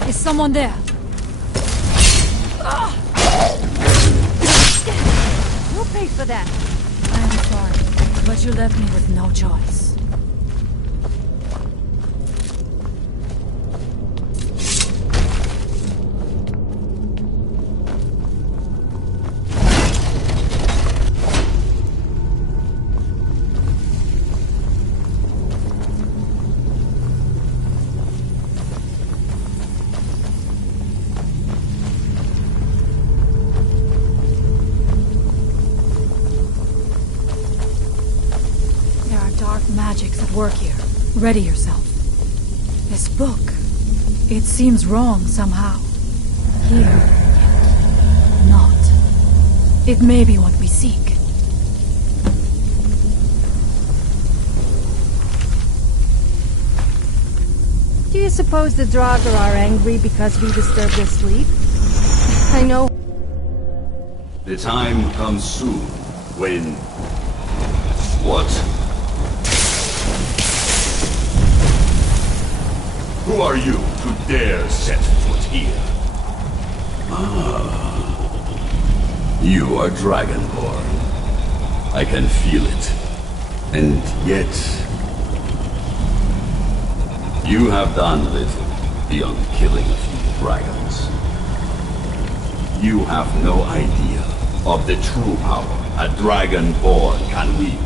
Is someone there? Who paid for that? I am sorry, but you left me with no choice. Magics at work here. Ready yourself. This book, it seems wrong somehow. Here, yet not. It may be what we seek. Do you suppose the Draugr are angry because we disturbed their sleep? I know. The time comes soon when... What? Who are you to dare set foot here? Ah. You are Dragonborn. I can feel it. And yet... you have done little beyond killing a few dragons. You have no idea of the true power a Dragonborn can wield.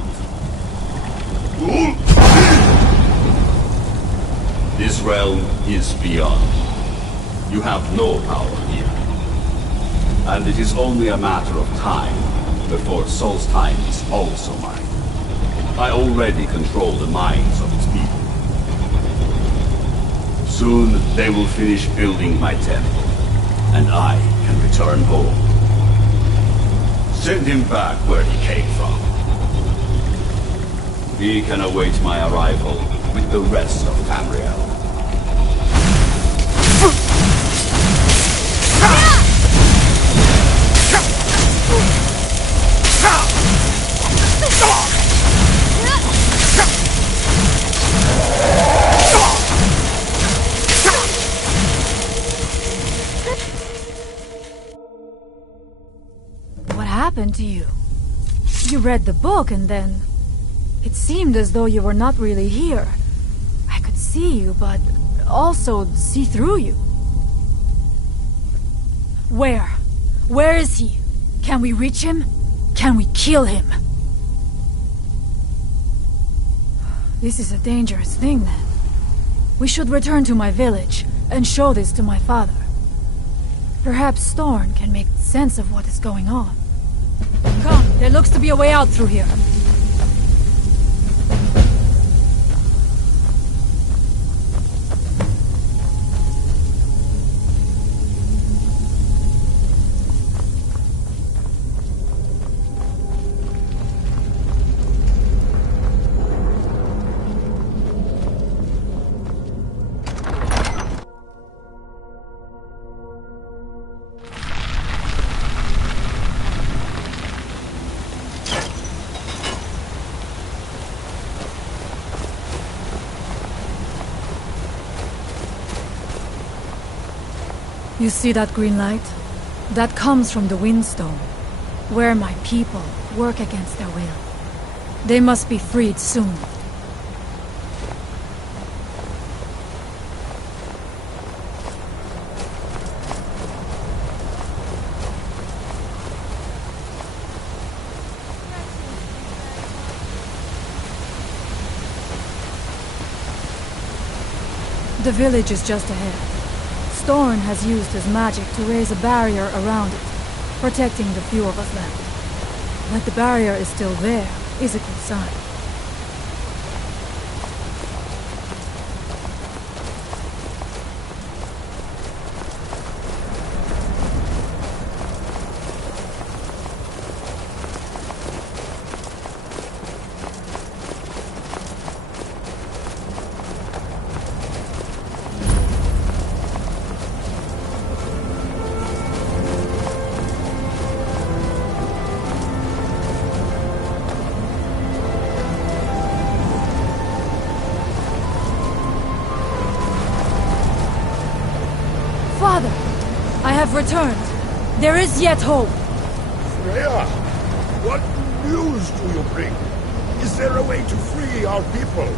This realm is beyond. You have no power here. And it is only a matter of time before Solstheim is also mine. I already control the minds of its people. Soon they will finish building my temple, and I can return home. Send him back where he came from. He can await my arrival with the rest of Tamriel. What happened to you? You read the book and then... it seemed as though you were not really here. I could see you, but also see through you. Where? Where is he? Can we reach him? Can we kill him? This is a dangerous thing, then. We should return to my village and show this to my father. Perhaps Storn can make sense of what is going on. Come, there looks to be a way out through here. You see that green light? That comes from the Windstone, where my people work against their will. They must be freed soon. The village is just ahead. Storn has used his magic to raise a barrier around it, protecting the few of us left. That the barrier is still there is a good sign. Father, I have returned. There is yet hope. Freya, what news do you bring? Is there a way to free our people?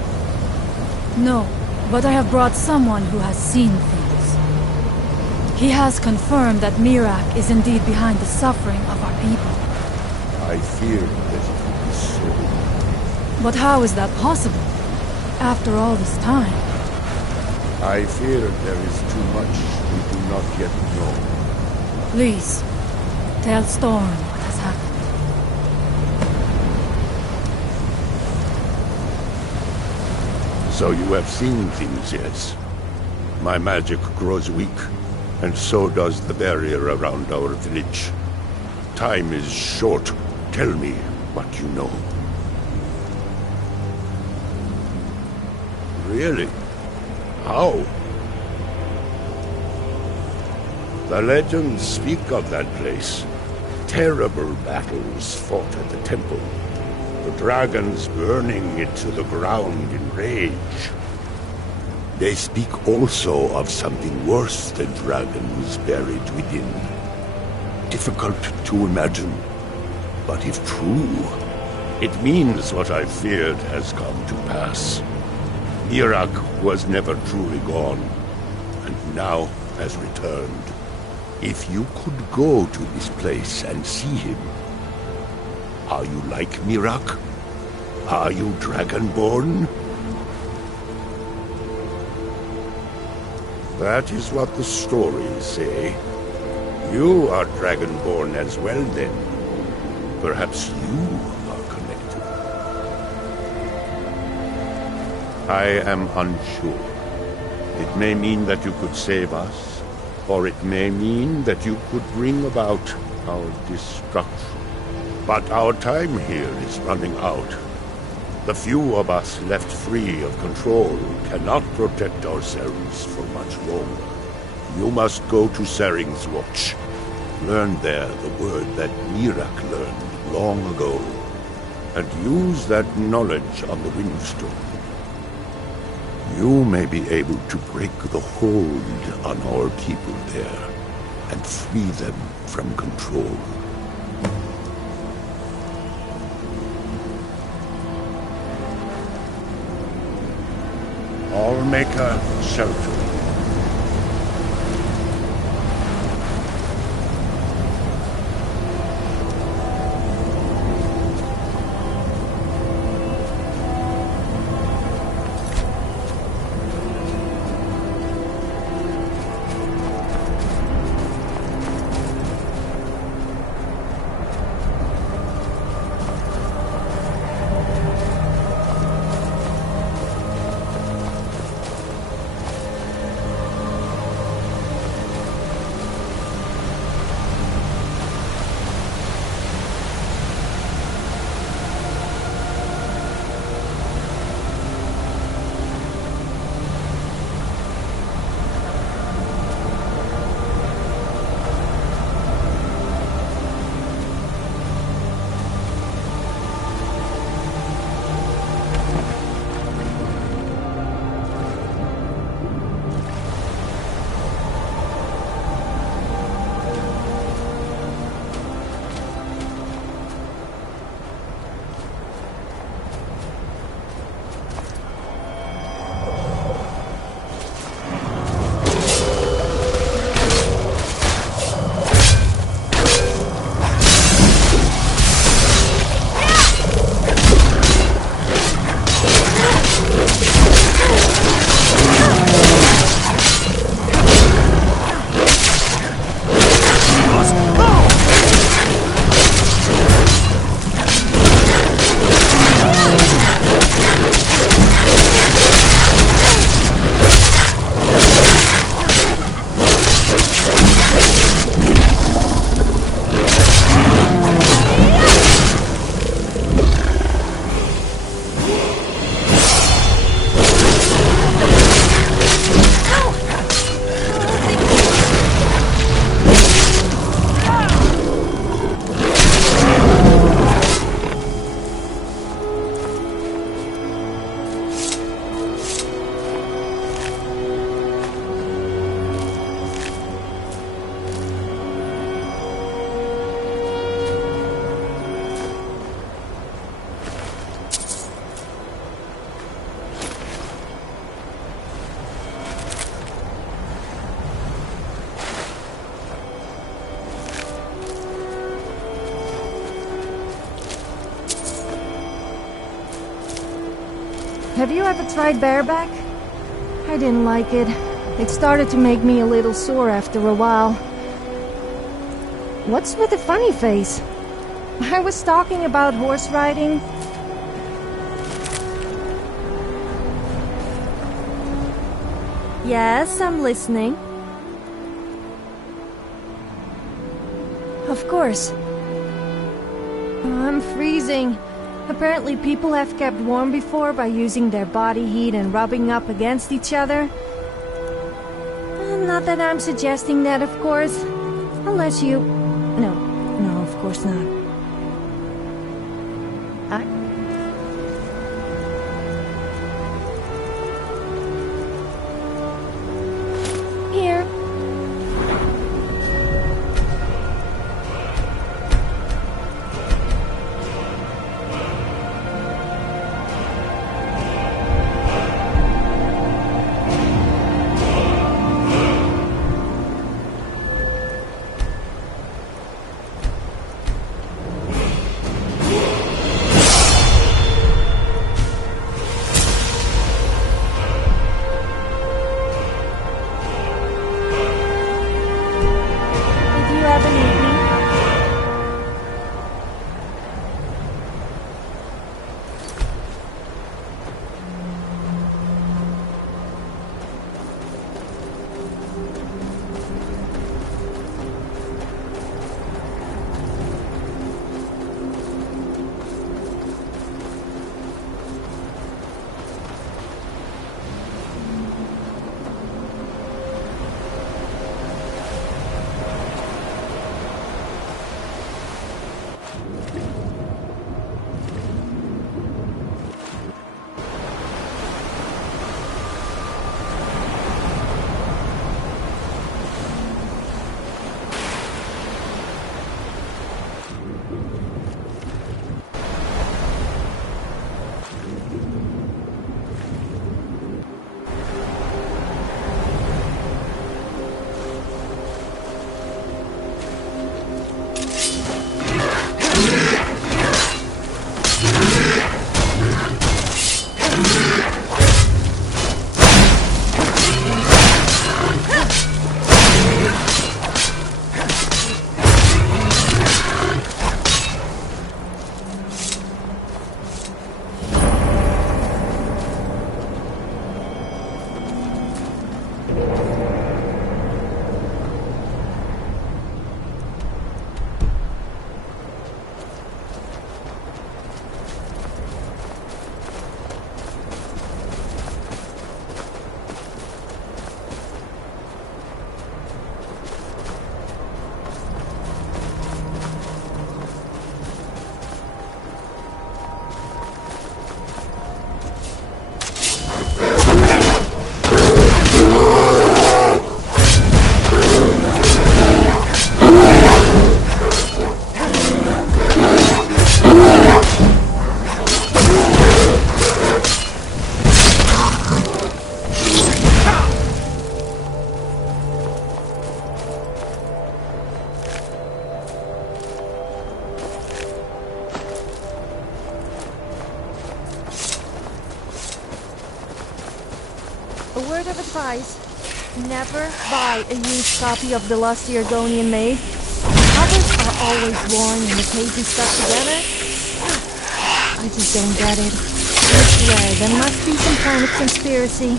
No, but I have brought someone who has seen things. He has confirmed that Mirak is indeed behind the suffering of our people. I feared that it would be so. But how is that possible? After all this time? I fear there is too much we do not yet know. Please, tell Storm what has happened. So you have seen things, yes? My magic grows weak, and so does the barrier around our village. Time is short. Tell me what you know. Really? How? The legends speak of that place. Terrible battles fought at the temple. The dragons burning it to the ground in rage. They speak also of something worse than dragons buried within. Difficult to imagine, but if true, it means what I feared has come to pass. Mirak was never truly gone, and now has returned. If you could go to this place and see him, are you like Mirak? Are you Dragonborn? That is what the stories say. You are Dragonborn as well, then. Perhaps you are connected. I am unsure. It may mean that you could save us, or it may mean that you could bring about our destruction. But our time here is running out. The few of us left free of control cannot protect ourselves for much longer. You must go to Saring's Watch. Learn there the word that Mirak learned long ago, and use that knowledge on the Windstone. You may be able to break the hold on our people there, and free them from control. I'll make a shelter. Have you ever tried bareback? I didn't like it. It started to make me a little sore after a while. What's with the funny face? I was talking about horse riding. Yes, I'm listening. Of course. I'm freezing. Apparently people have kept warm before by using their body heat and rubbing up against each other. Not that I'm suggesting that, of course. Unless you... No, of course not. Here. A word of advice. Never buy a used copy of The Lost Argonian Maid. Covers are always worn and the pages stuck together. I just don't get it. I swear, there must be some kind of conspiracy.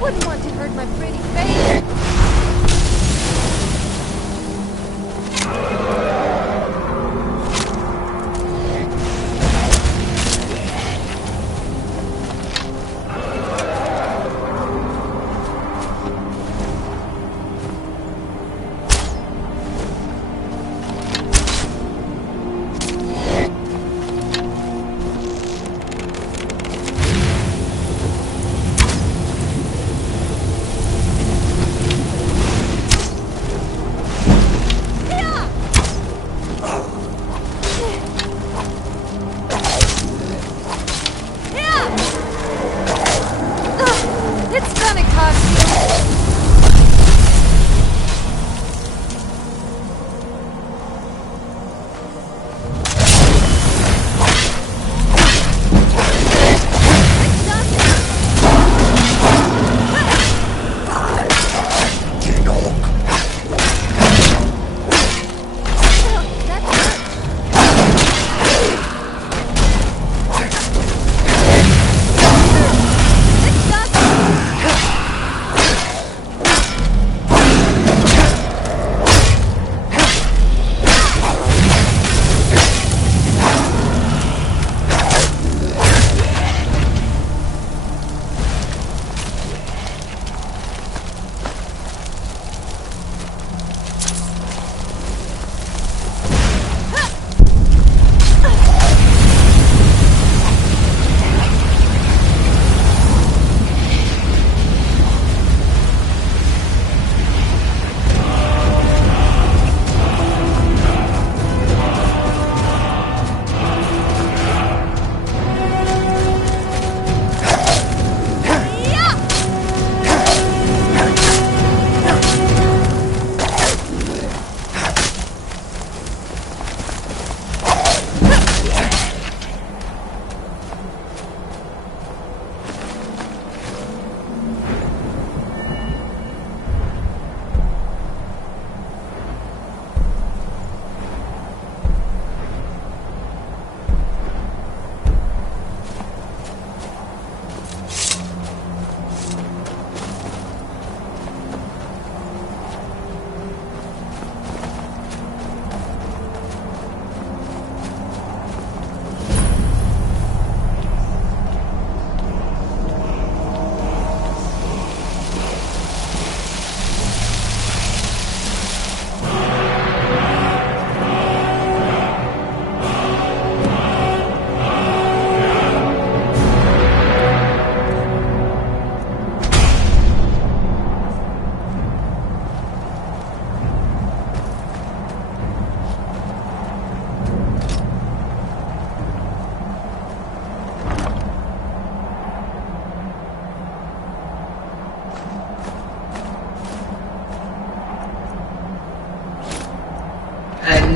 Wouldn't want to hurt my pretty face.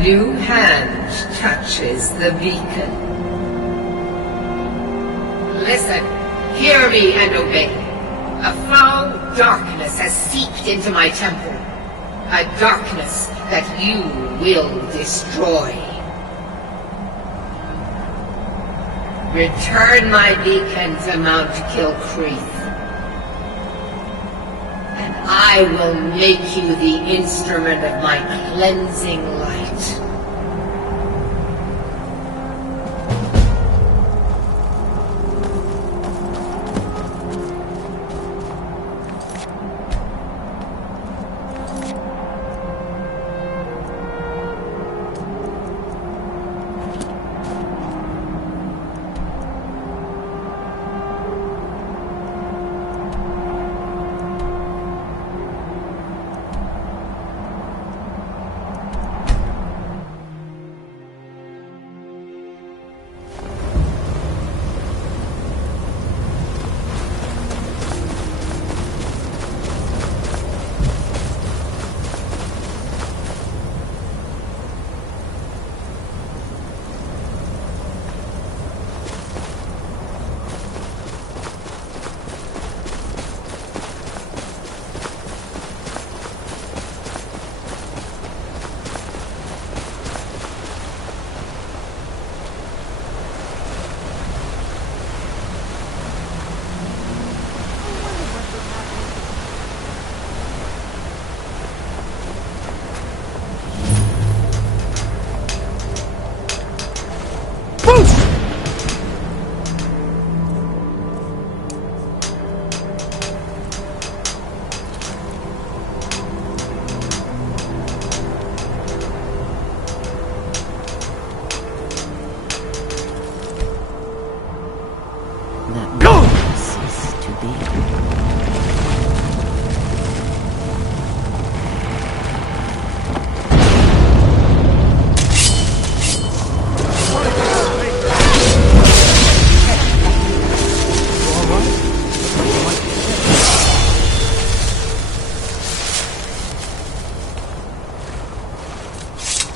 new hand touches the beacon. Listen, hear me and obey. A foul darkness has seeped into my temple. A darkness that you will destroy. Return my beacon to Mount Kilcreath, and I will make you the instrument of my cleansing light.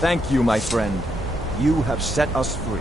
Thank you, my friend. You have set us free.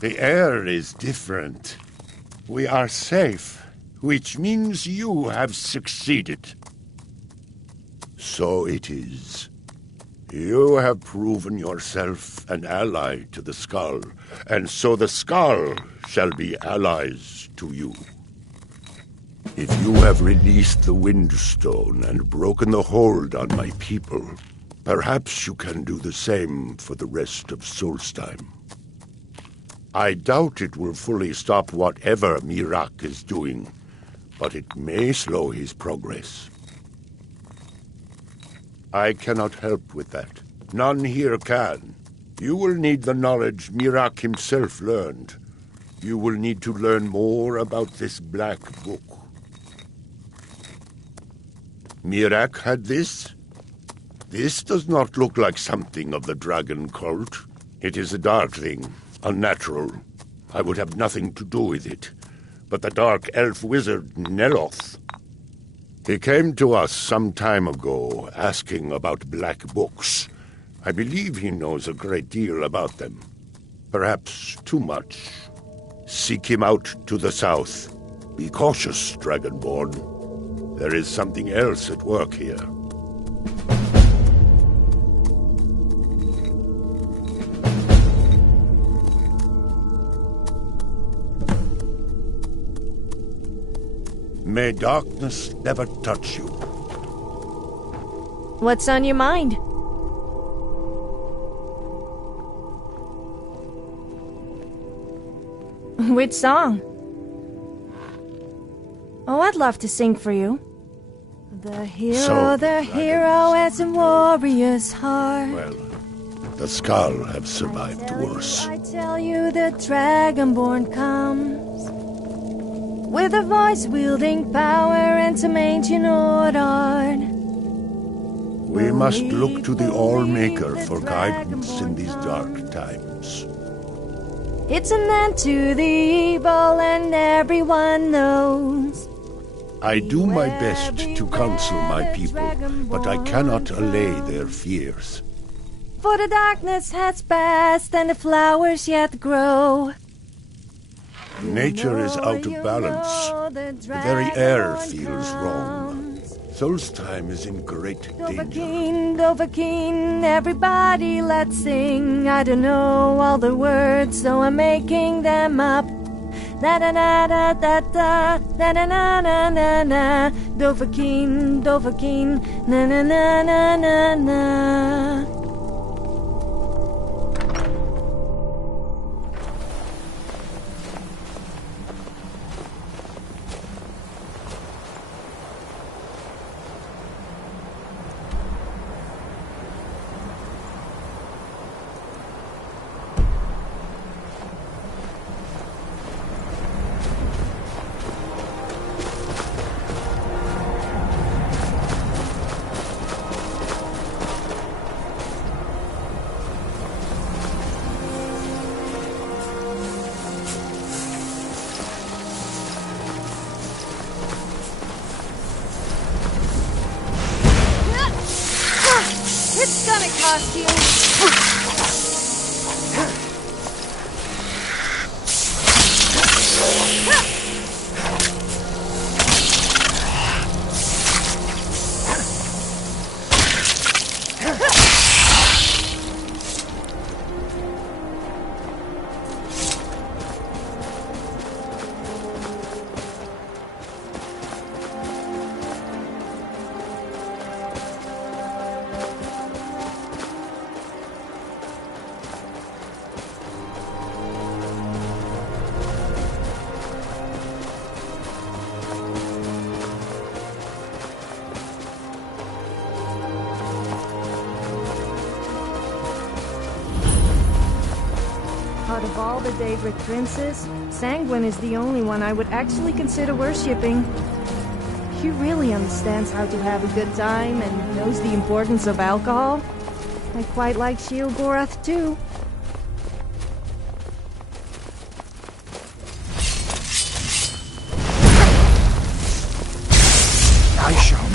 The air is different. We are safe, which means you have succeeded. So it is. You have proven yourself an ally to the Skull, and so the Skull shall be allies to you. If you have released the Windstone and broken the hold on my people, perhaps you can do the same for the rest of Solstheim. I doubt it will fully stop whatever Miraak is doing, but it may slow his progress. I cannot help with that. None here can. You will need the knowledge Miraak himself learned. You will need to learn more about this black book. Miraak had this? This does not look like something of the dragon cult. It is a dark thing. Unnatural. I would have nothing to do with it. But the dark elf wizard Neloth. He came to us some time ago, asking about black books. I believe he knows a great deal about them. Perhaps too much. Seek him out to the south. Be cautious, Dragonborn. There is something else at work here. May darkness never touch you. What's on your mind? Which song? Oh, I'd love to sing for you. The hero has a warrior's heart. Well, the Skull have survived worse. I tell you, the Dragonborn comes. With a voice wielding power and some ancient order. We must look to the Allmaker for guidance in these dark times. It's an end to the evil and everyone knows. I do my best to counsel my people, but I cannot allay their fears. For the darkness has passed and the flowers yet grow. Nature is out of balance. The very air feels wrong. Solstheim is in great danger. Dovahkiin, everybody let's sing. I don't know all the words, so I'm making them up. da da da da da da da na na na na na, Dovahkiin, Dovahkiin, na na na na na na. It's gonna cost you. Out of all the Daedric princes, Sanguine is the only one I would actually consider worshipping. He really understands how to have a good time and knows the importance of alcohol. I quite like Sheilgorath too. I shall.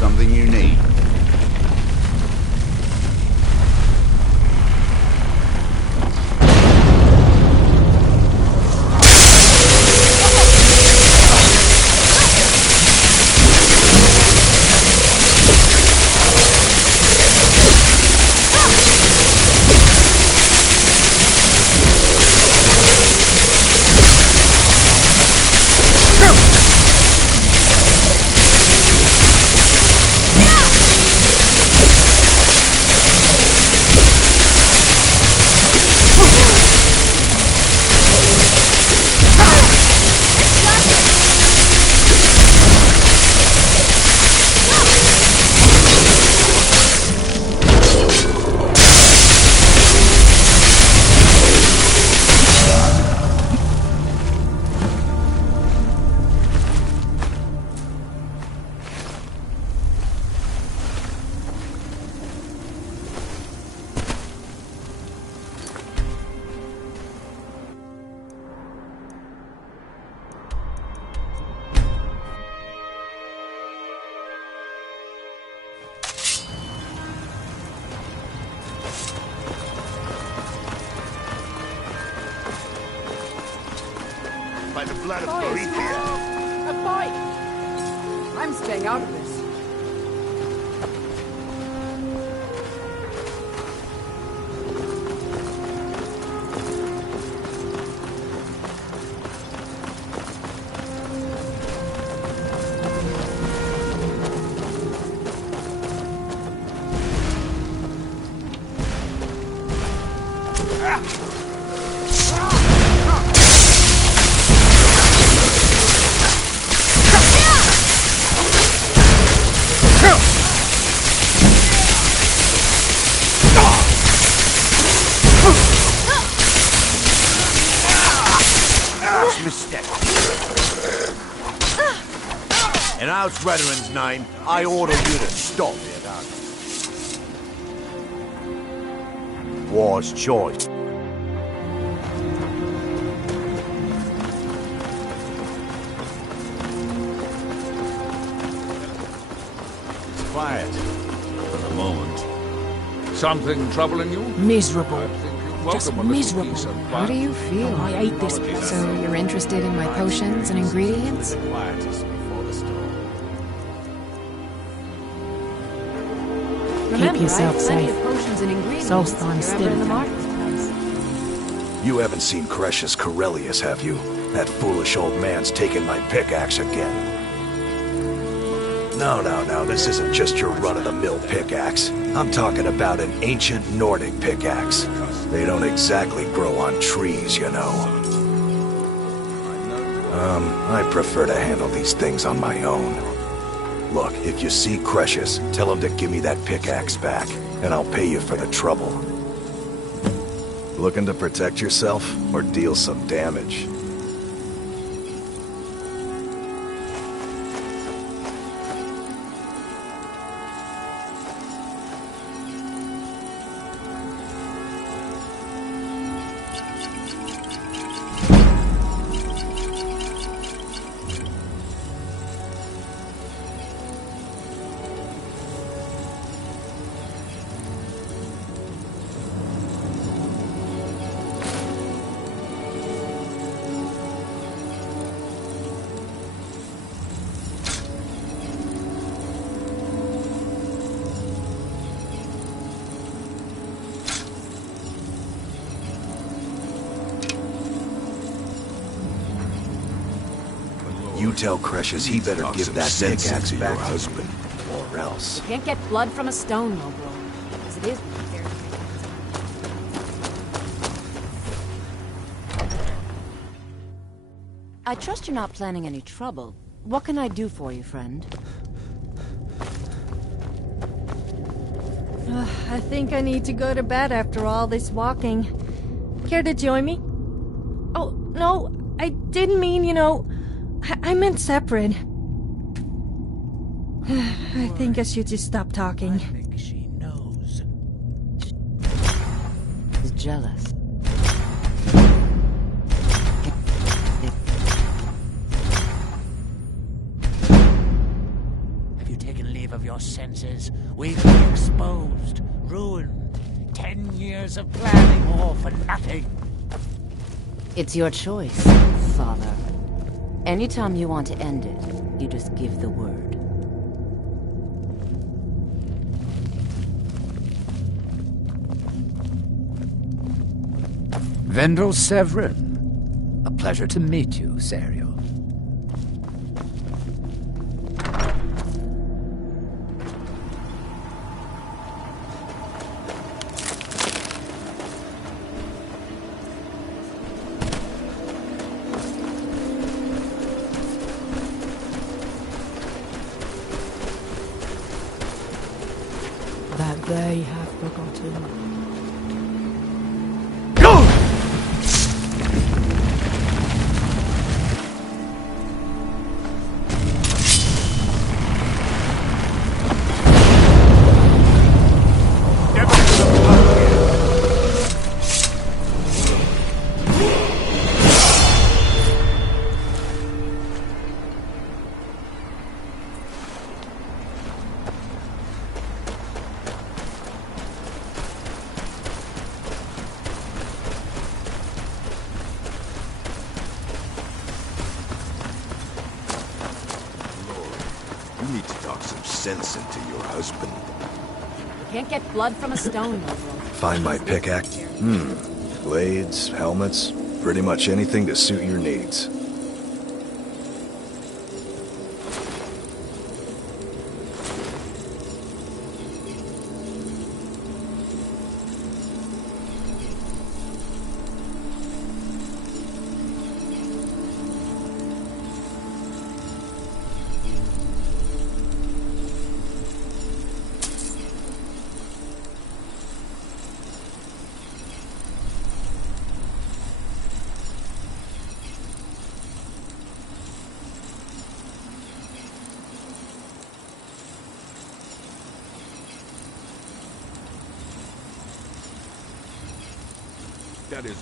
something you need. By the blood of Boethia. A fight! I'm staying out of this. In House Veteran's name, I order you to stop it. War's choice. It's quiet. For the moment. Something troubling you? Miserable. Just Welcome on this miserable. piece of How do you feel? Oh, I ate this place. So you're interested in my potions and ingredients? Quietest before the storm. Keep yourself plenty safe. of potions and ingredients Solstheim's if you're ever in the still- marketplace. You haven't seen Cresius Corellius, have you? That foolish old man's taken my pickaxe again. No, this isn't just your run-of-the-mill pickaxe. I'm talking about an ancient Nordic pickaxe. They don't exactly grow on trees, you know. I prefer to handle these things on my own. Look, if you see Cresius, tell him to give me that pickaxe back, and I'll pay you for the trouble. Looking to protect yourself, or deal some damage? You tell Cresius he better give that pickaxe back to husband, or else. Can't get blood from a stone, Noble. As it is, I trust you're not planning any trouble. What can I do for you, friend? I think I need to go to bed after all this walking. Care to join me? Oh, no, I didn't mean, I meant separate. I think I should just stop talking. She knows. He's jealous. Have you taken leave of your senses, we could be exposed, ruined. 10 years of planning, all for nothing. It's your choice, Father. Anytime you want to end it, you just give the word. Vendel Severin. A pleasure to meet you, Serial. That they have forgotten. You need to talk some sense into your husband. You can't get blood from a stone, Noble. Find my pickaxe? Blades, helmets, pretty much anything to suit your needs.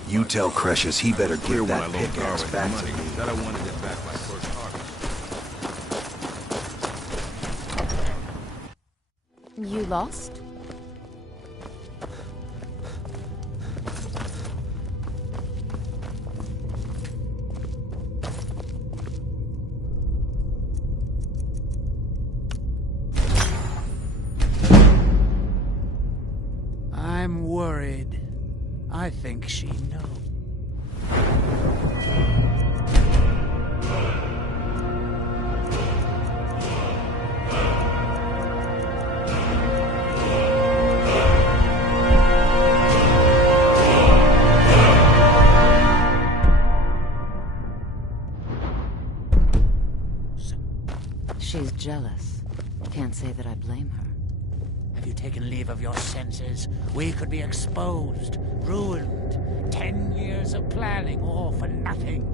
You tell Cretius he better give that pickaxe back to me. That I wanted it back my first harvest. You lost? I'm worried. I think she knows. She's jealous. Can't say that I blame her. Have you taken leave of your senses? We could be exposed, ruined. 10 years of planning, all for nothing.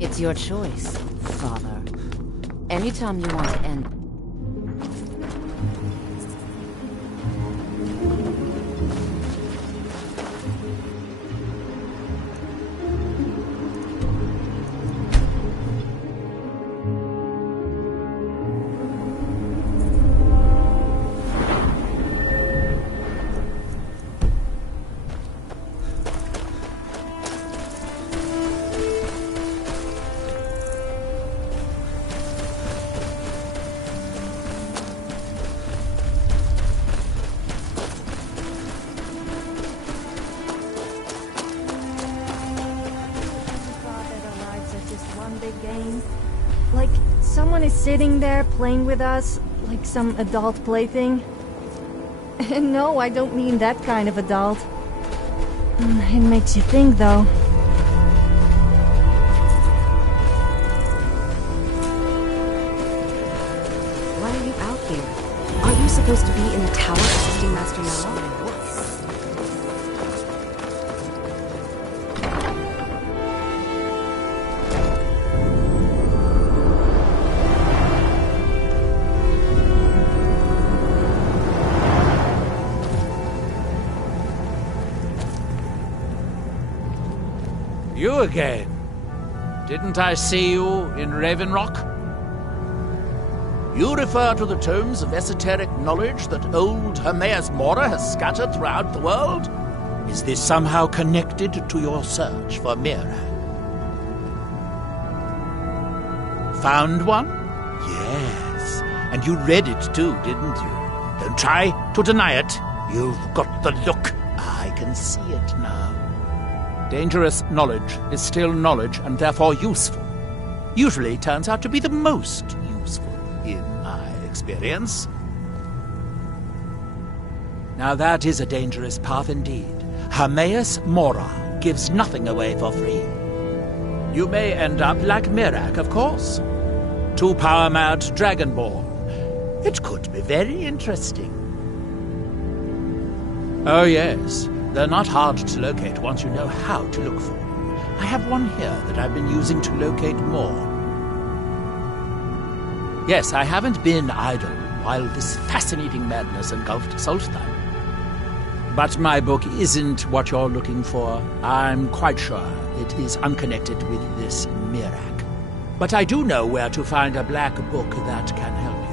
It's your choice, Father. Anytime you want to end... Like, someone is sitting there playing with us, like some adult plaything. And no, I don't mean that kind of adult. It makes you think, though. Why are you out here? Aren't you supposed to be in the tower assisting Master Mallow? You again? Didn't I see you in Raven Rock? You refer to the tomes of esoteric knowledge that old Hermaeus Mora has scattered throughout the world? Is this somehow connected to your search for Mira? Found one? Yes. And you read it too, didn't you? Don't try to deny it. You've got the look. I can see it now. Dangerous knowledge is still knowledge and therefore useful. Usually turns out to be the most useful, in my experience. Now that is a dangerous path indeed. Hermaeus Mora gives nothing away for free. You may end up like Mirak, of course. 2 power-mad Dragonborn. It could be very interesting. Oh yes, they're not hard to locate once you know how to look for them. I have one here that I've been using to locate more. Yes, I haven't been idle while this fascinating madness engulfed Solstheim. But my book isn't what you're looking for. I'm quite sure it is unconnected with this Mirak. But I do know where to find a black book that can help you.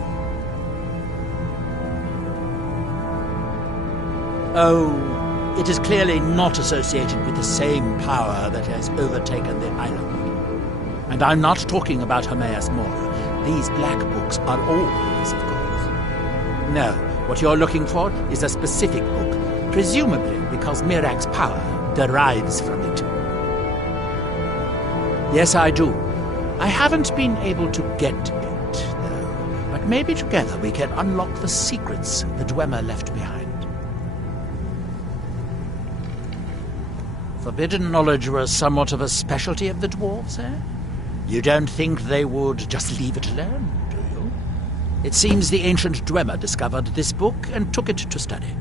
Oh, it is clearly not associated with the same power that has overtaken the island. And I'm not talking about Hermaeus Mora. These black books are always, of course. No, what you're looking for is a specific book, presumably because Mirak's power derives from it. Yes, I do. I haven't been able to get it, though. But maybe together we can unlock the secrets the Dwemer left behind. Forbidden knowledge was somewhat of a specialty of the dwarves, eh? You don't think they would just leave it alone, do you? It seems the ancient Dwemer discovered this book and took it to study.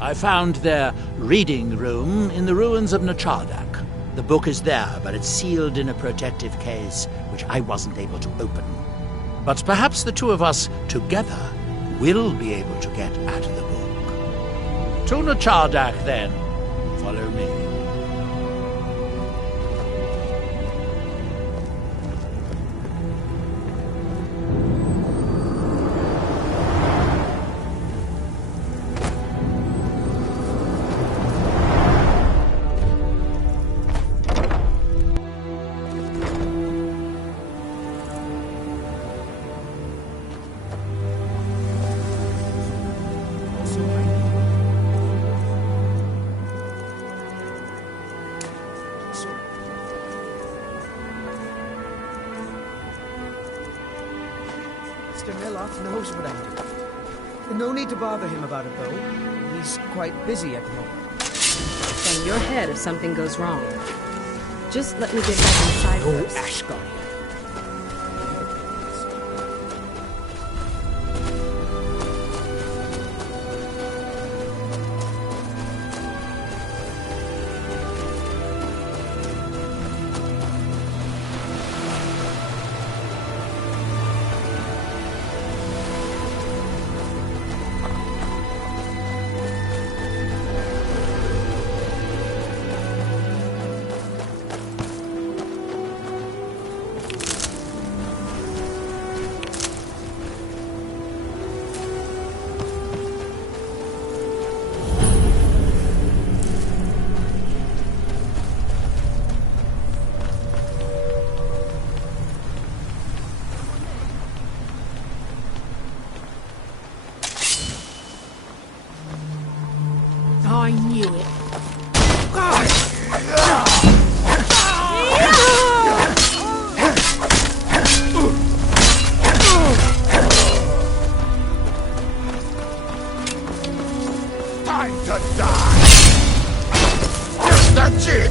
I found their reading room in the ruins of Nachardak. The book is there, but it's sealed in a protective case, which I wasn't able to open. But perhaps the 2 of us, together, will be able to get at the book. To Nachardak, then. Follow me. Mr. Miloff knows what I'm doing. No need to bother him about it, though. He's quite busy at the moment. Then you're ahead if something goes wrong. Just let me get back inside first. Ashgar. I knew it. Time to die! That's it!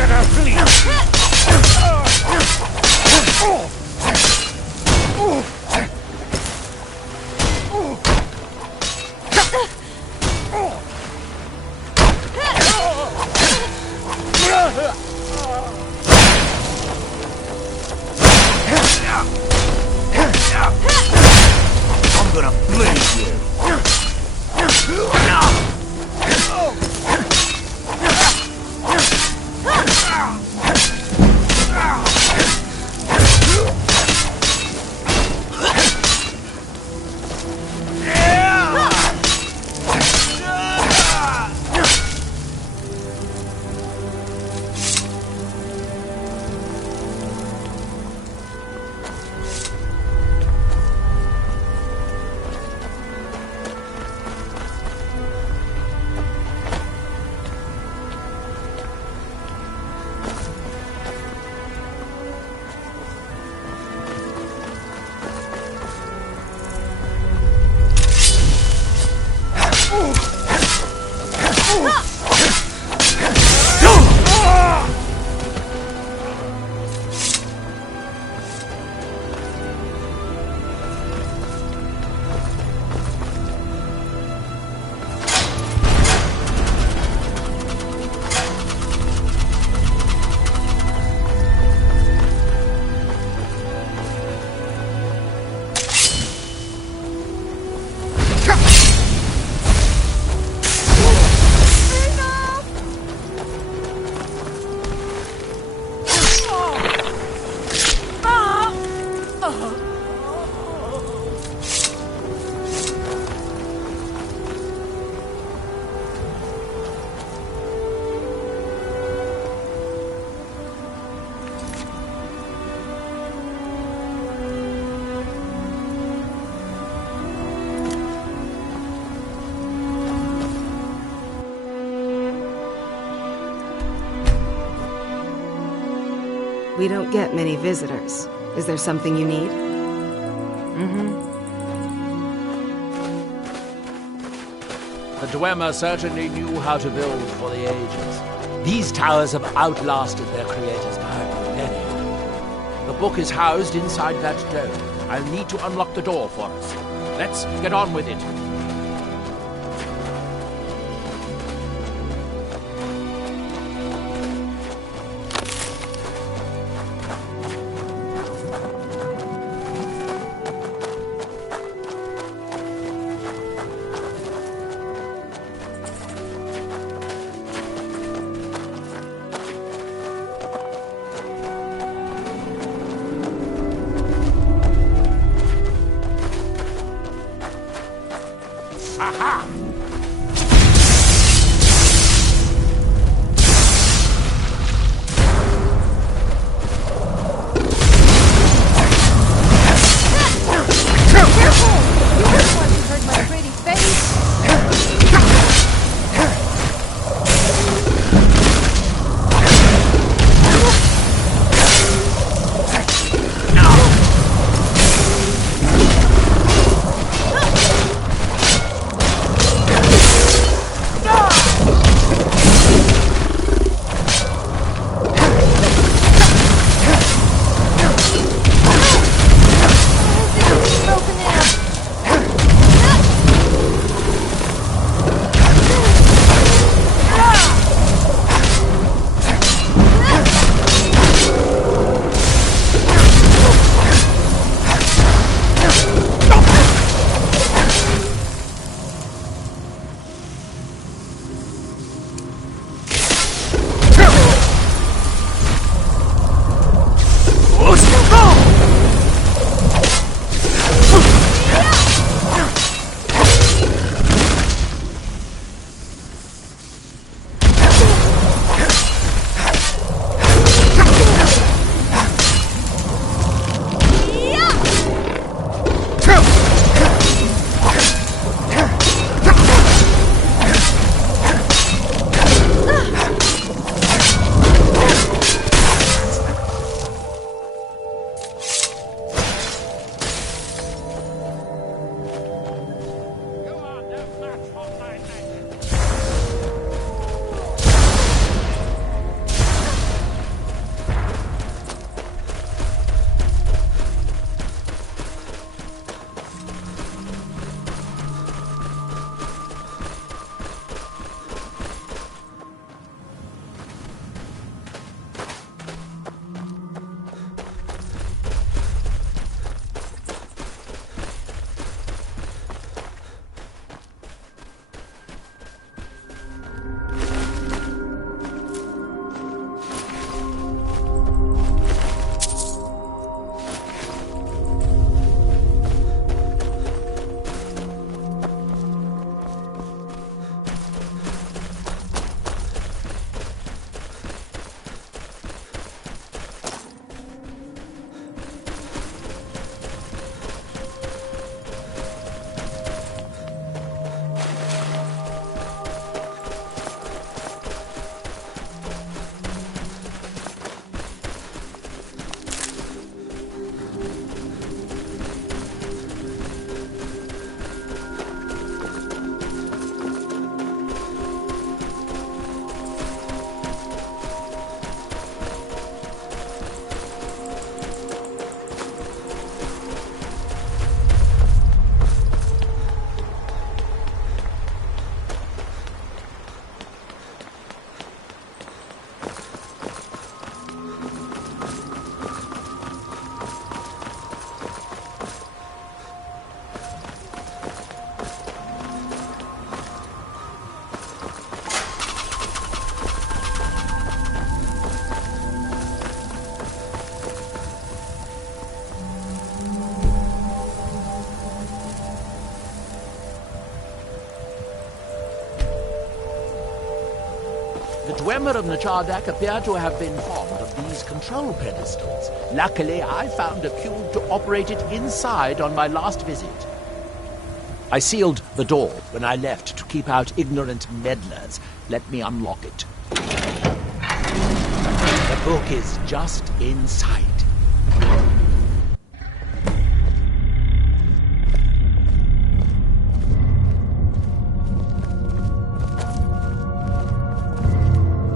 together, please! I'm gonna bleed you! We don't get many visitors. Is there something you need? The Dwemer certainly knew how to build for the ages. These towers have outlasted their creators by a millennia. The book is housed inside that dome. I'll need to unlock the door for us. Let's get on with it. Aha! Dwemer of Nachardak appear to have been fond of these control pedestals. Luckily, I found a cube to operate it inside on my last visit. I sealed the door when I left to keep out ignorant meddlers. Let me unlock it. The book is just inside.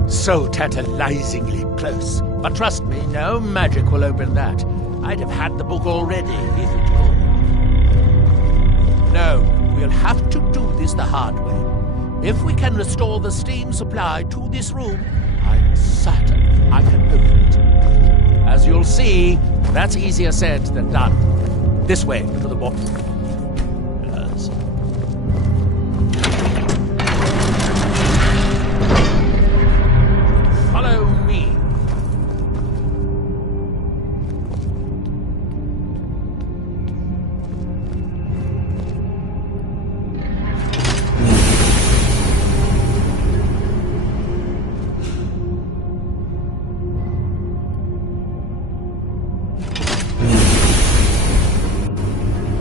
So tantalizingly close. But trust me, no magic will open that. I'd have had the book already if it could. No, we'll have to do this the hard way. If we can restore the steam supply to this room, I'm certain I can open it. As you'll see, that's easier said than done. This way to the bottom. Yes. Follow me.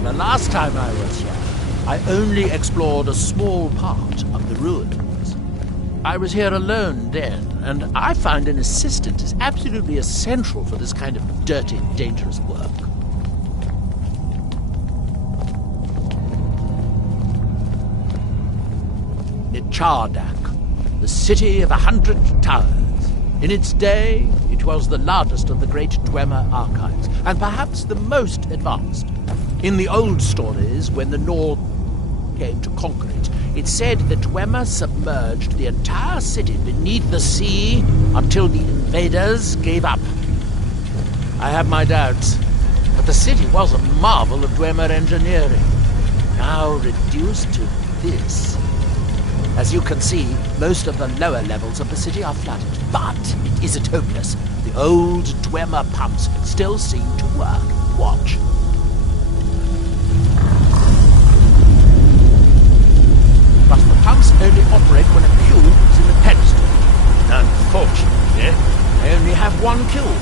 The last time I was here, I only explored a small part of the ruins. I was here alone then, and I find an assistant is absolutely essential for this kind of dirty, dangerous work. Nachardak, the city of 100 towers. In its day, it was the largest of the great Dwemer archives, and perhaps the most advanced. In the old stories, when the Nord came to conquer it, it said that Dwemer submerged the entire city beneath the sea until the invaders gave up. I have my doubts, but the city was a marvel of Dwemer engineering, now reduced to this. As you can see, most of the lower levels of the city are flooded, but it isn't hopeless. The old Dwemer pumps still seem to work. Watch. But the pumps only operate when a cube is in the pedestal. Unfortunately, I only have one cube.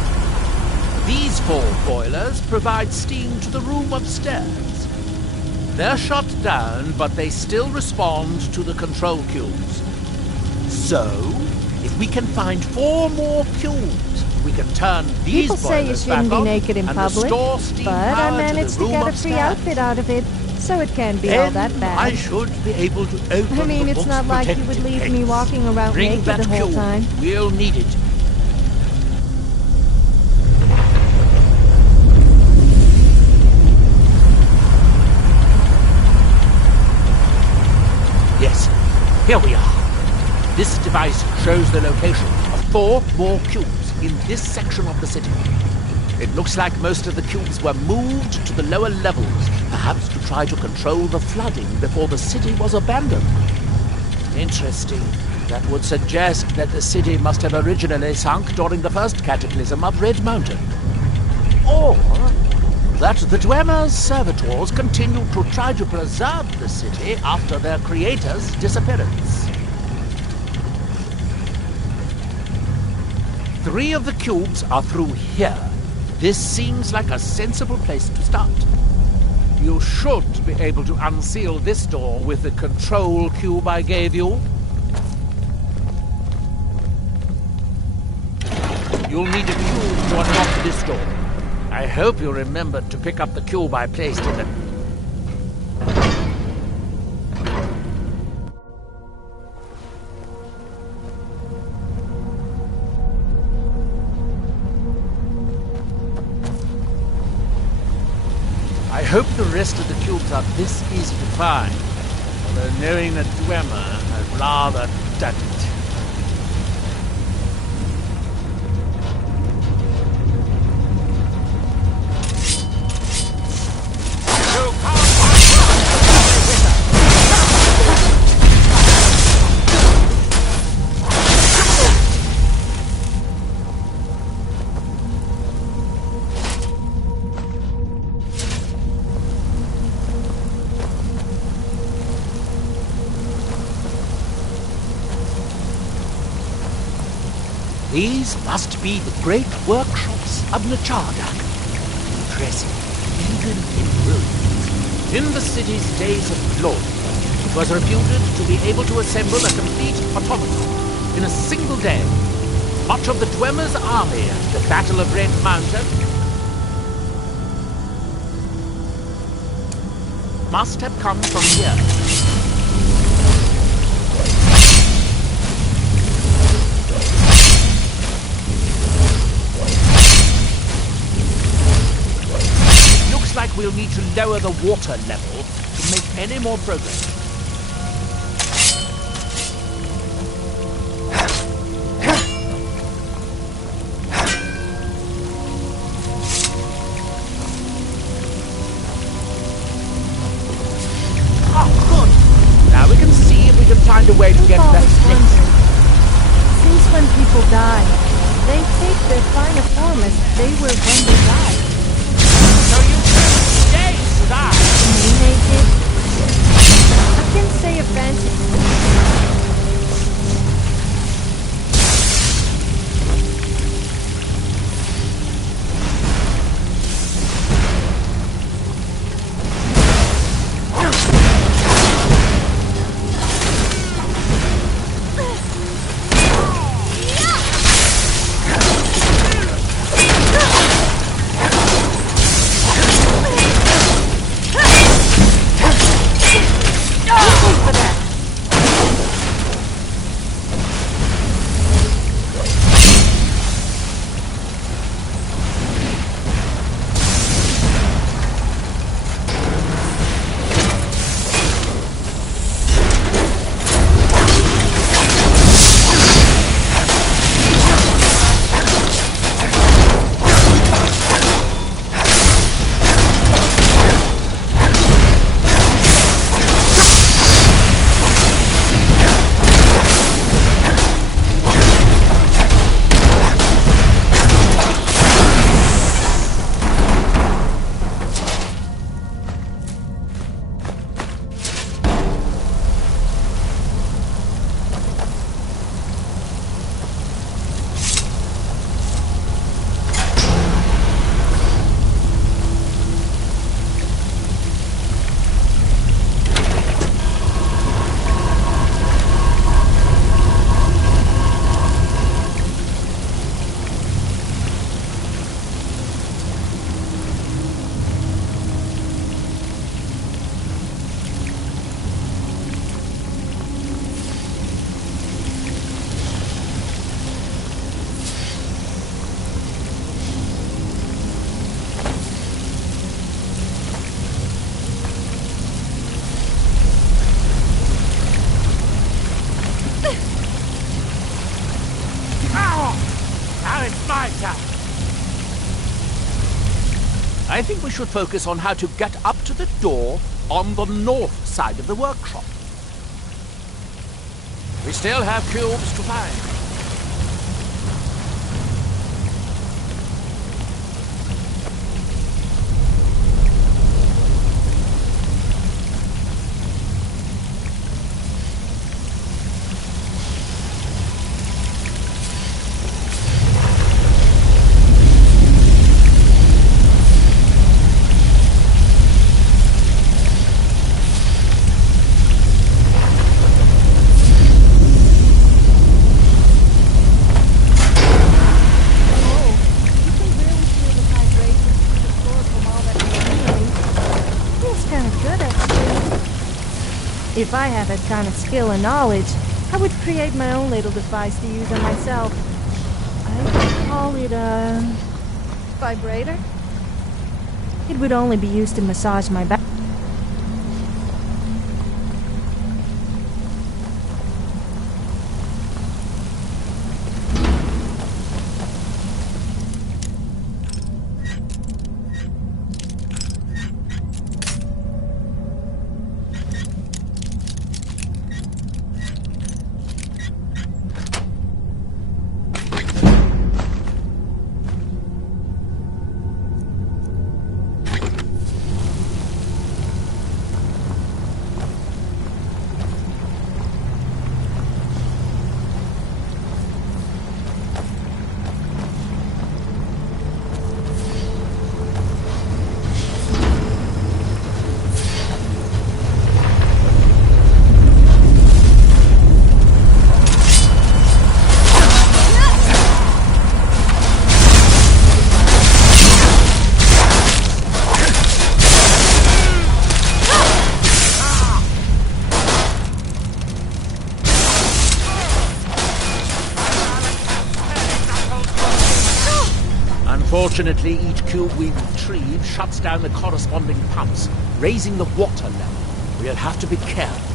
These 4 boilers provide steam to the room upstairs. They're shut down, but they still respond to the control cubes. So, if we can find 4 more cubes, we can turn these People say you boilers shouldn't back be on naked in and public, restore steam but I power managed to to the get room a free upstairs. outfit out of it, so it can't be all Then that bad. I should be able to open I mean, the it's book's not like you would protective leave case. me walking around Bring naked that the whole cube. time. We'll need it. Yes, here we are. This device shows the location of 4 more cubes in this section of the city. It looks like most of the cubes were moved to the lower levels, perhaps to try to control the flooding before the city was abandoned. Interesting. That would suggest that the city must have originally sunk during the first cataclysm of Red Mountain. Or that the Dwemer's servitors continued to try to preserve the city after their creator's disappearance. 3 of the cubes are through here. This seems like a sensible place to start. You should be able to unseal this door with the control cube I gave you. You'll need a cube to unlock this door. I hope you remembered to pick up the cube I placed in the... I hope the rest of the cubes are this easy to find, although knowing that Dwemer has rather done it. These must be the great workshops of Nachardak. Impressive, even in ruins. In the city's days of glory, it was reputed to be able to assemble a complete automaton in a single day. Much of the Dwemer's army at the Battle of Red Mountain must have come from here. Looks like we'll need to lower the water level to make any more progress. Find a way to get that next. Since when people die, they take their final form as they were when they died. So you stay to die? Me naked? I can say a fancy. I think we should focus on how to get up to the door on the north side of the workshop. We still have cubes to find. If I had that kind of skill and knowledge, I would create my own little device to use on myself. I would call it a vibrator. It would only be used to massage my back. Fortunately, each cube we retrieve shuts down the corresponding pumps, raising the water level. We'll have to be careful.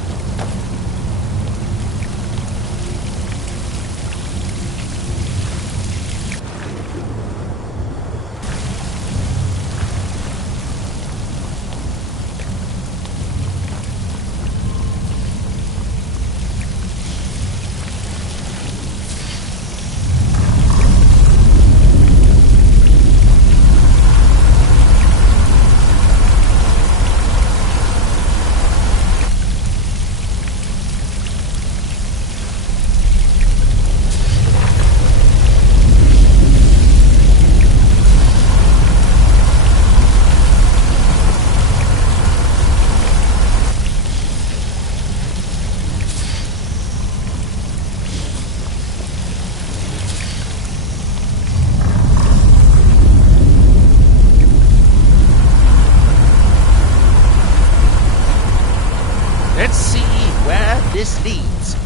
Let's see where this leads.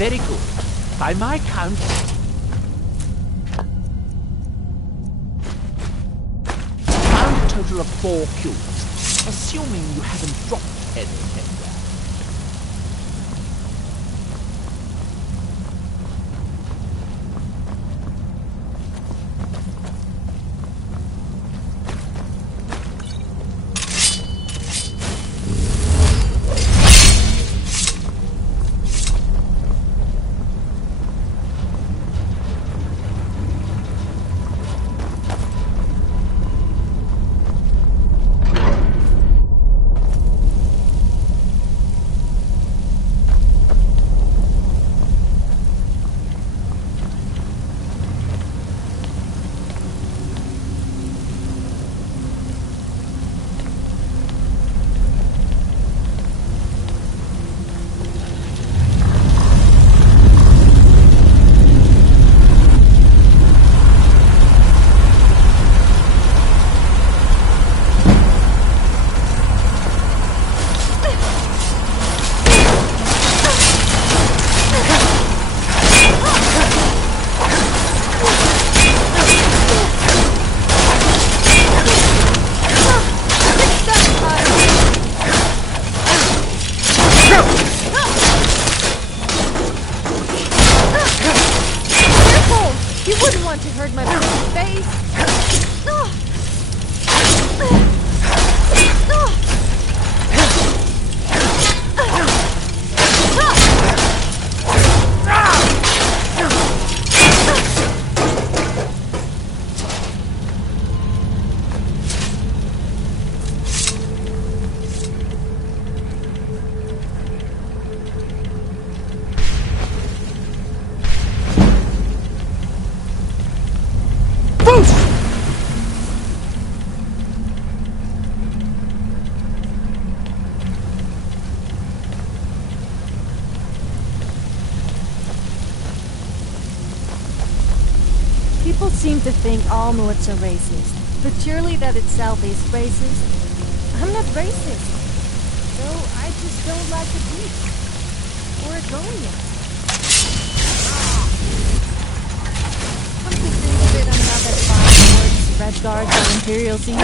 Very good. By my count... Found a total of 4 cubes, assuming you haven't dropped anything there. seem to think all Nords are racist, but surely that itself is racist. I'm not racist. So I just don't like the beach. Or Argonians. Come to think of it, I'm not that far towards Red Guards or Imperials either.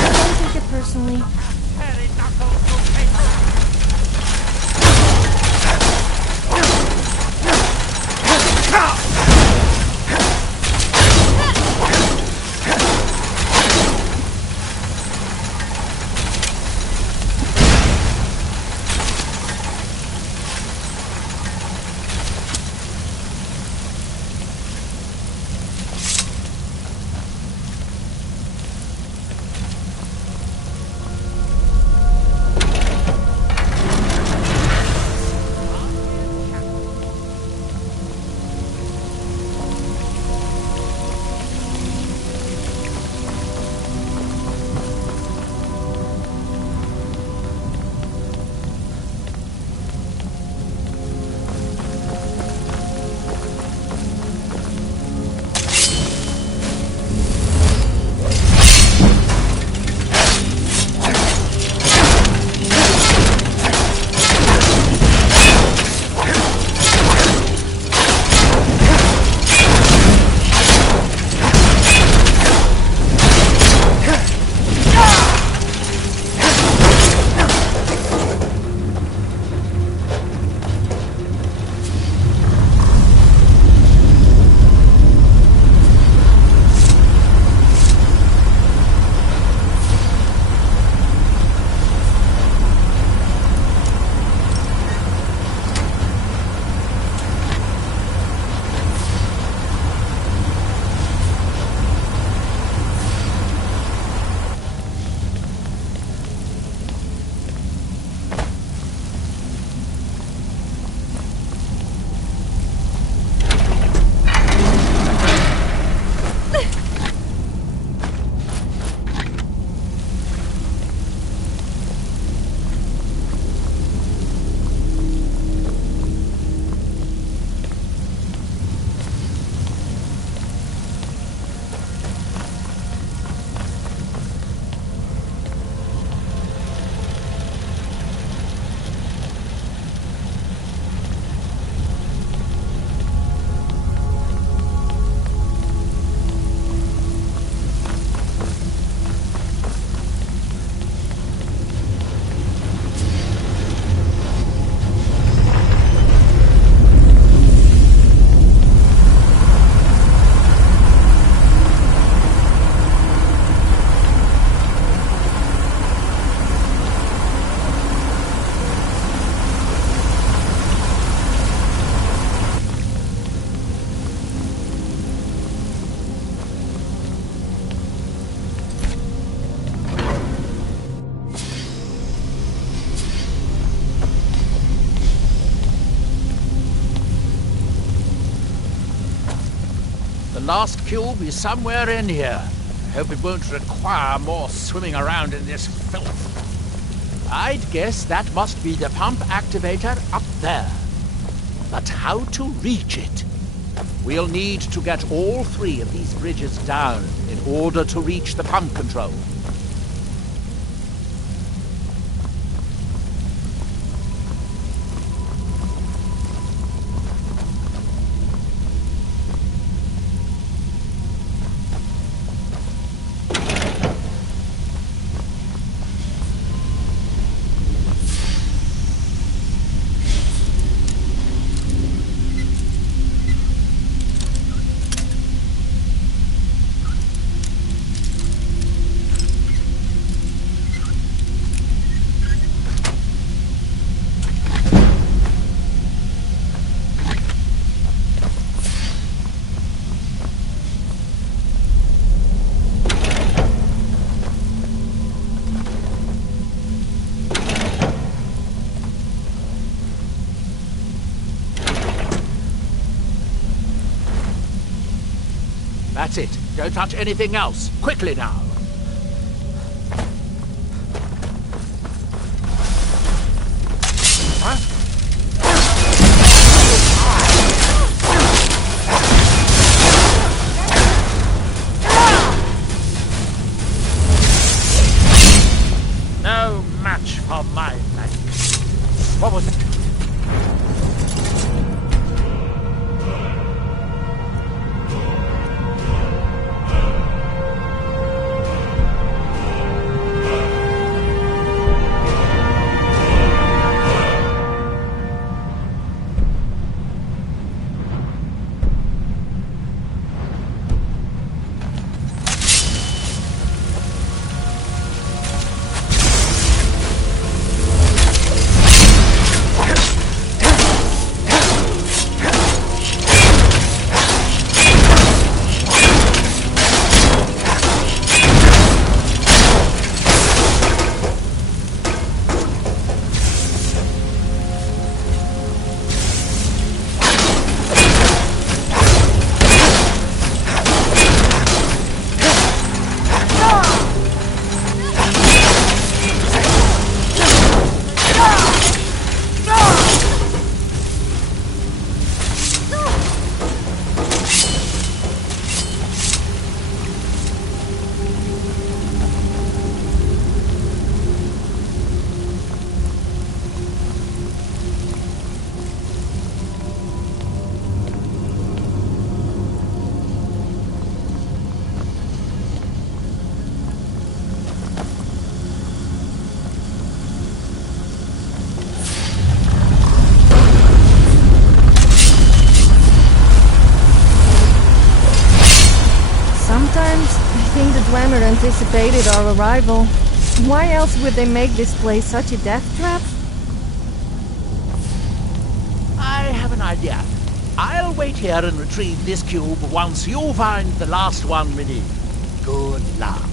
Don't take it personally. The last cube is somewhere in here. I hope it won't require more swimming around in this filth. I'd guess that must be the pump activator up there. But how to reach it? We'll need to get all 3 of these bridges down in order to reach the pump control. That's it. Don't touch anything else. Quickly now. Sometimes I think the Dwemer anticipated our arrival. Why else would they make this place such a death trap? I have an idea. I'll wait here and retrieve this cube once you find the last one we need. Good luck.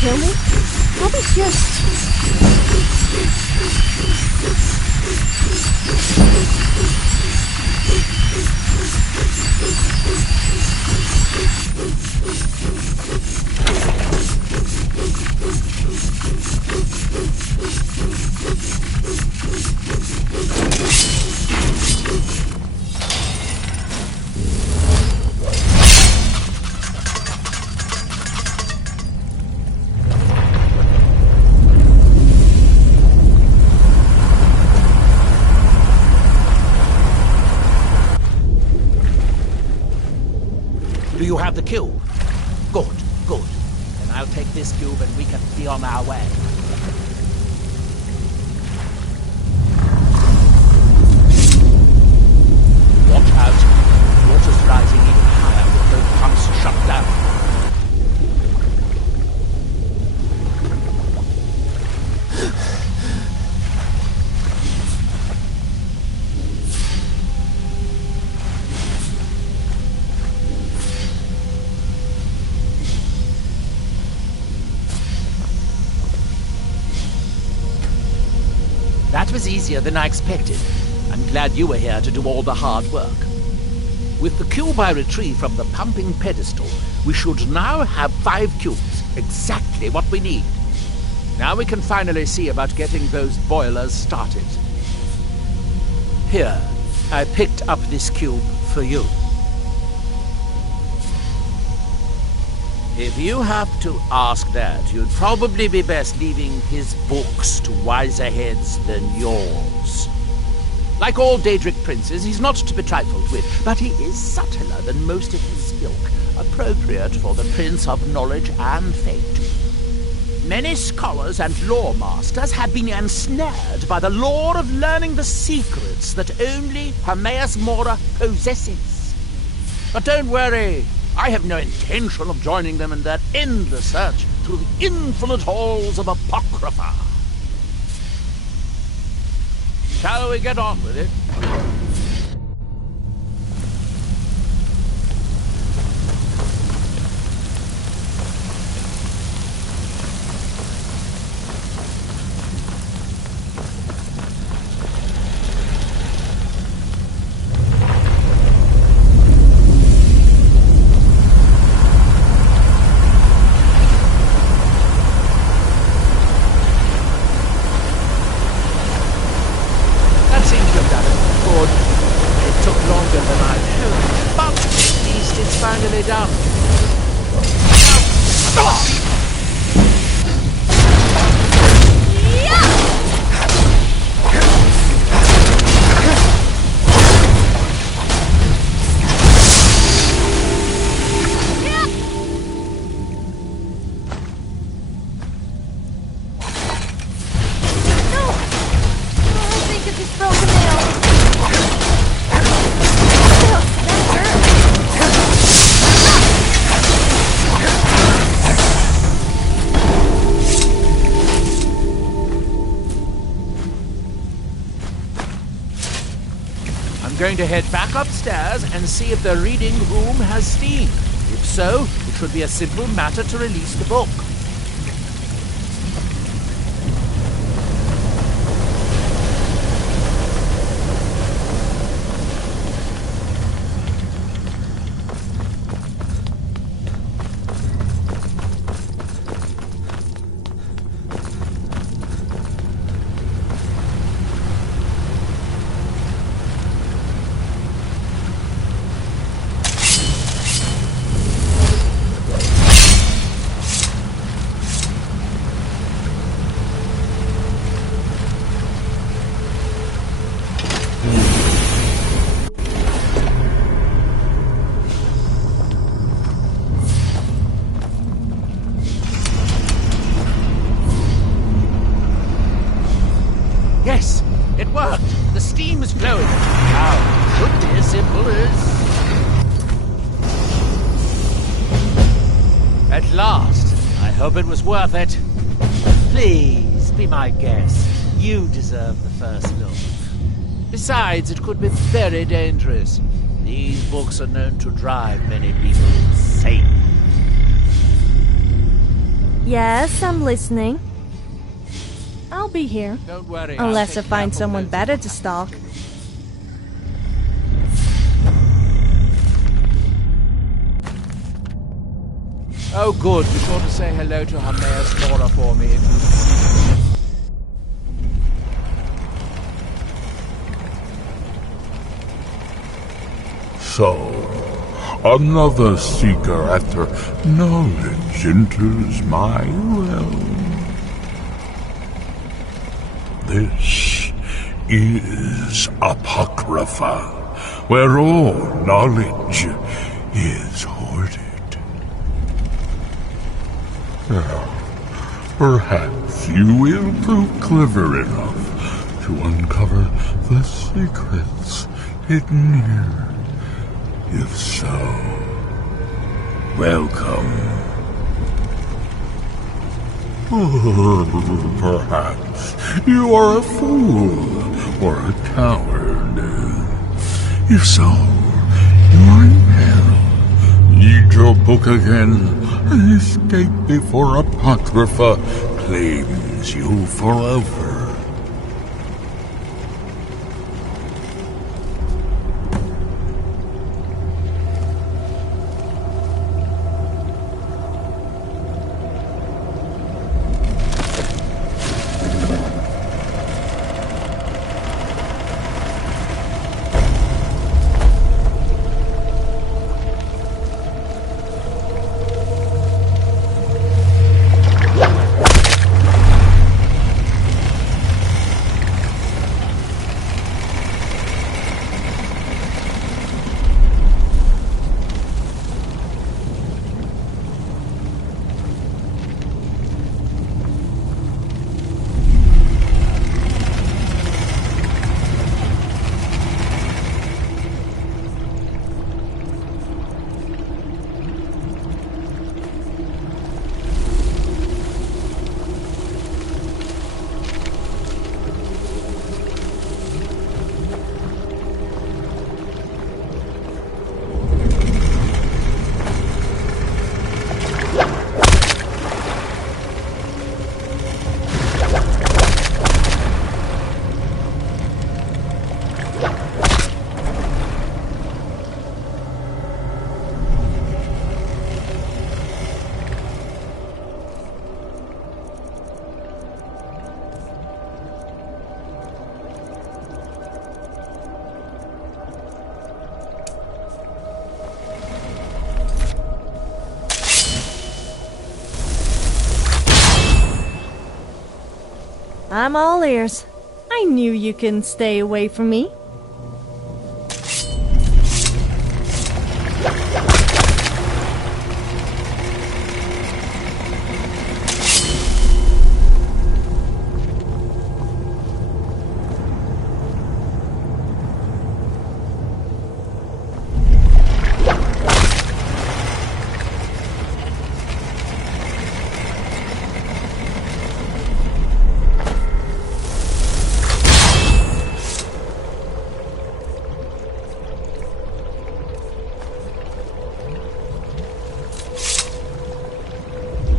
Kill me? Probably just... Do you have the cube? Good, good. Then I'll take this cube and we can be on our way. Watch out. Water's rising even higher with those pumps shut down. That was easier than I expected. I'm glad you were here to do all the hard work. With the cube I retrieved from the pumping pedestal, we should now have 5 cubes, exactly what we need. Now we can finally see about getting those boilers started. Here, I picked up this cube for you. If you have to ask that, you'd probably be best leaving his books to wiser heads than yours. Like all Daedric princes, he's not to be trifled with, but he is subtler than most of his ilk, appropriate for the Prince of Knowledge and Fate. Many scholars and lore masters have been ensnared by the lure of learning the secrets that only Hermaeus Mora possesses. But don't worry. I have no intention of joining them in their endless search through the infinite halls of Apocrypha. Shall we get on with it? Going to head back upstairs and see if the reading room has steam. If so, it should be a simple matter to release the book. seems flowing. Now, could be as simple as... At last. I hope it was worth it. Please, be my guest. You deserve the first look. Besides, it could be very dangerous. These books are known to drive many people insane. Yes, I'm listening. I'll be here. Don't worry. Unless I find someone better to stalk. Oh, good. Be sure to say hello to her Mayor Flora for me if you... So, another seeker after knowledge enters my realm. This is Apocrypha, where all knowledge is hoarded. Perhaps you will prove clever enough to uncover the secrets hidden here. If so, welcome. Perhaps you are a fool or a coward. If so, you are in peril. Read your book again and escape before Apocrypha claims you forever. I'm all ears. I knew you couldn't stay away from me.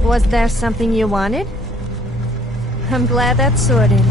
Was there something you wanted? I'm glad that's sorted.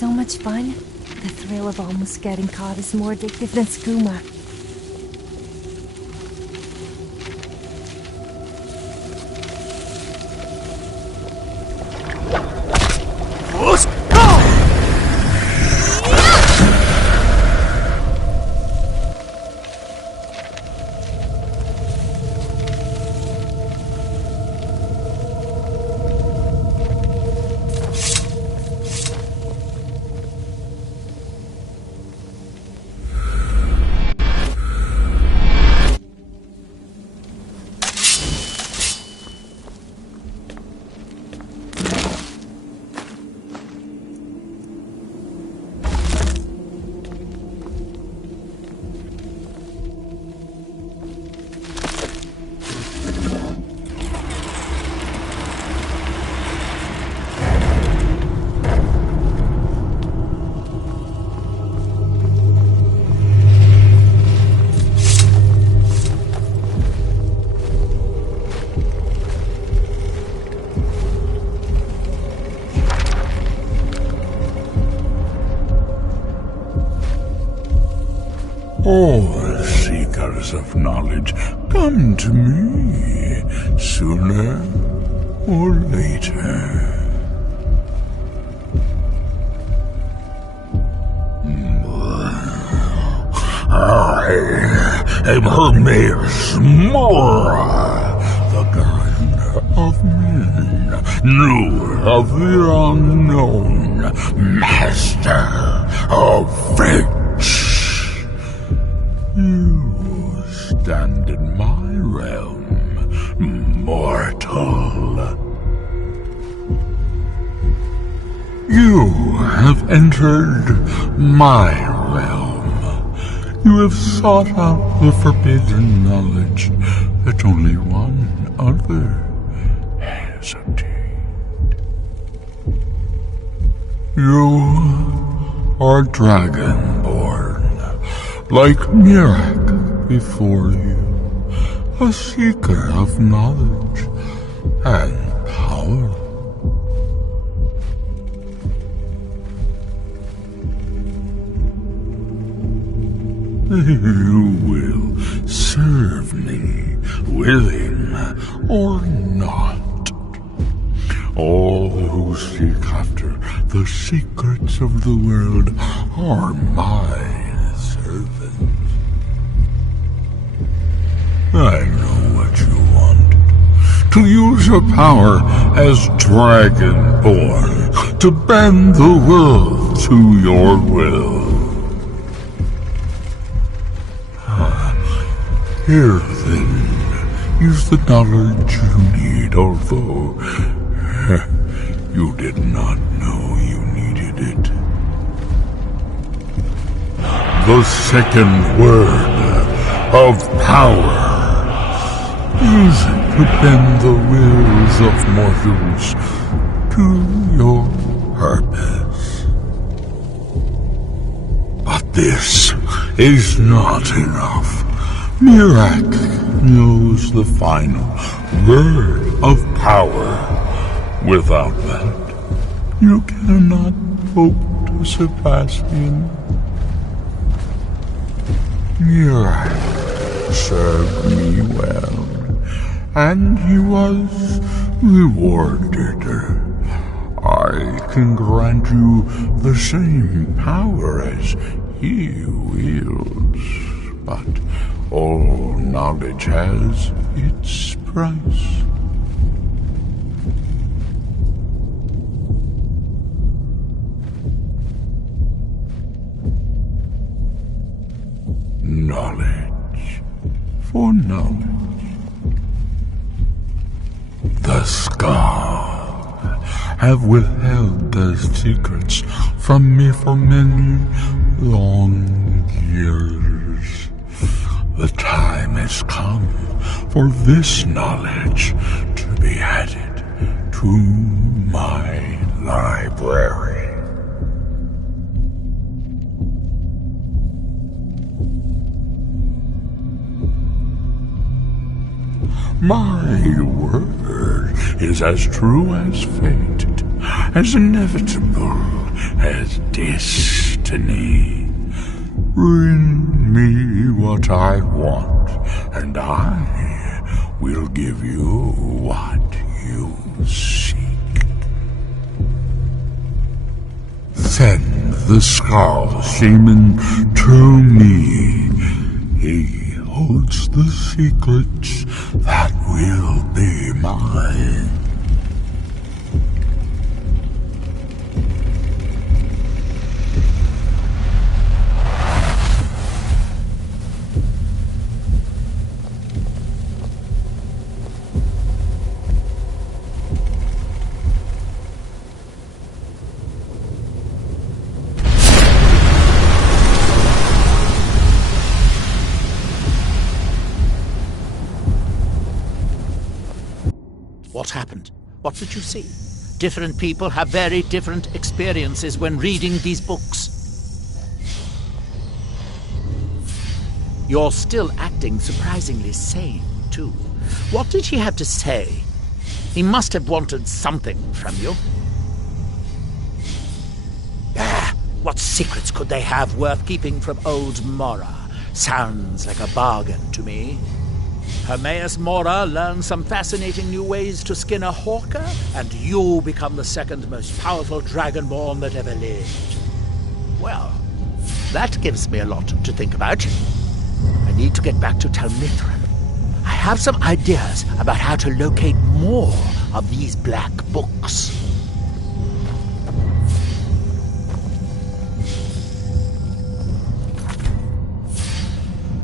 so much fun. The thrill of almost getting caught is more addictive than skooma. All seekers of knowledge, come to me, sooner or later. I am Hermes Mora, the grinder of men, knower of the unknown, master of fate. You stand in my realm, mortal. You have entered my realm. You have sought out the forbidden knowledge that only one other has obtained. You are Dragonborn. Like Mirak before you, a seeker of knowledge and power. You will serve me, willing or not. All who seek after the secrets of the world are mine. I know what you want. To use your power as Dragonborn, to bend the world to your will. Here then is the knowledge you need, although you did not know you needed it. The second word of power. Use it to bend the wills of mortals to your purpose. But this is not enough. Mirak knows the final word of power. Without that, you cannot hope to surpass him. Mirak served me well, and he was rewarded. I can grant you the same power as he wields, but all knowledge has its price. Knowledge for knowledge. The Scar have withheld their secrets from me for many long years. The time has come for this knowledge to be added to my library. My word is as true as fate, as inevitable as destiny. Bring me what I want, and I will give you what you seek. Send the Skull Shaman to me. He holds the secrets that will be mine. What happened? What did you see? Different people have very different experiences when reading these books. You're still acting surprisingly sane, too. What did he have to say? He must have wanted something from you. What secrets could they have worth keeping from old Mora? Sounds like a bargain to me. Hermaeus Mora learns some fascinating new ways to skin a hawker, and you become the second most powerful Dragonborn that ever lived. Well, that gives me a lot to think about. I need to get back to Talmithran. I have some ideas about how to locate more of these black books.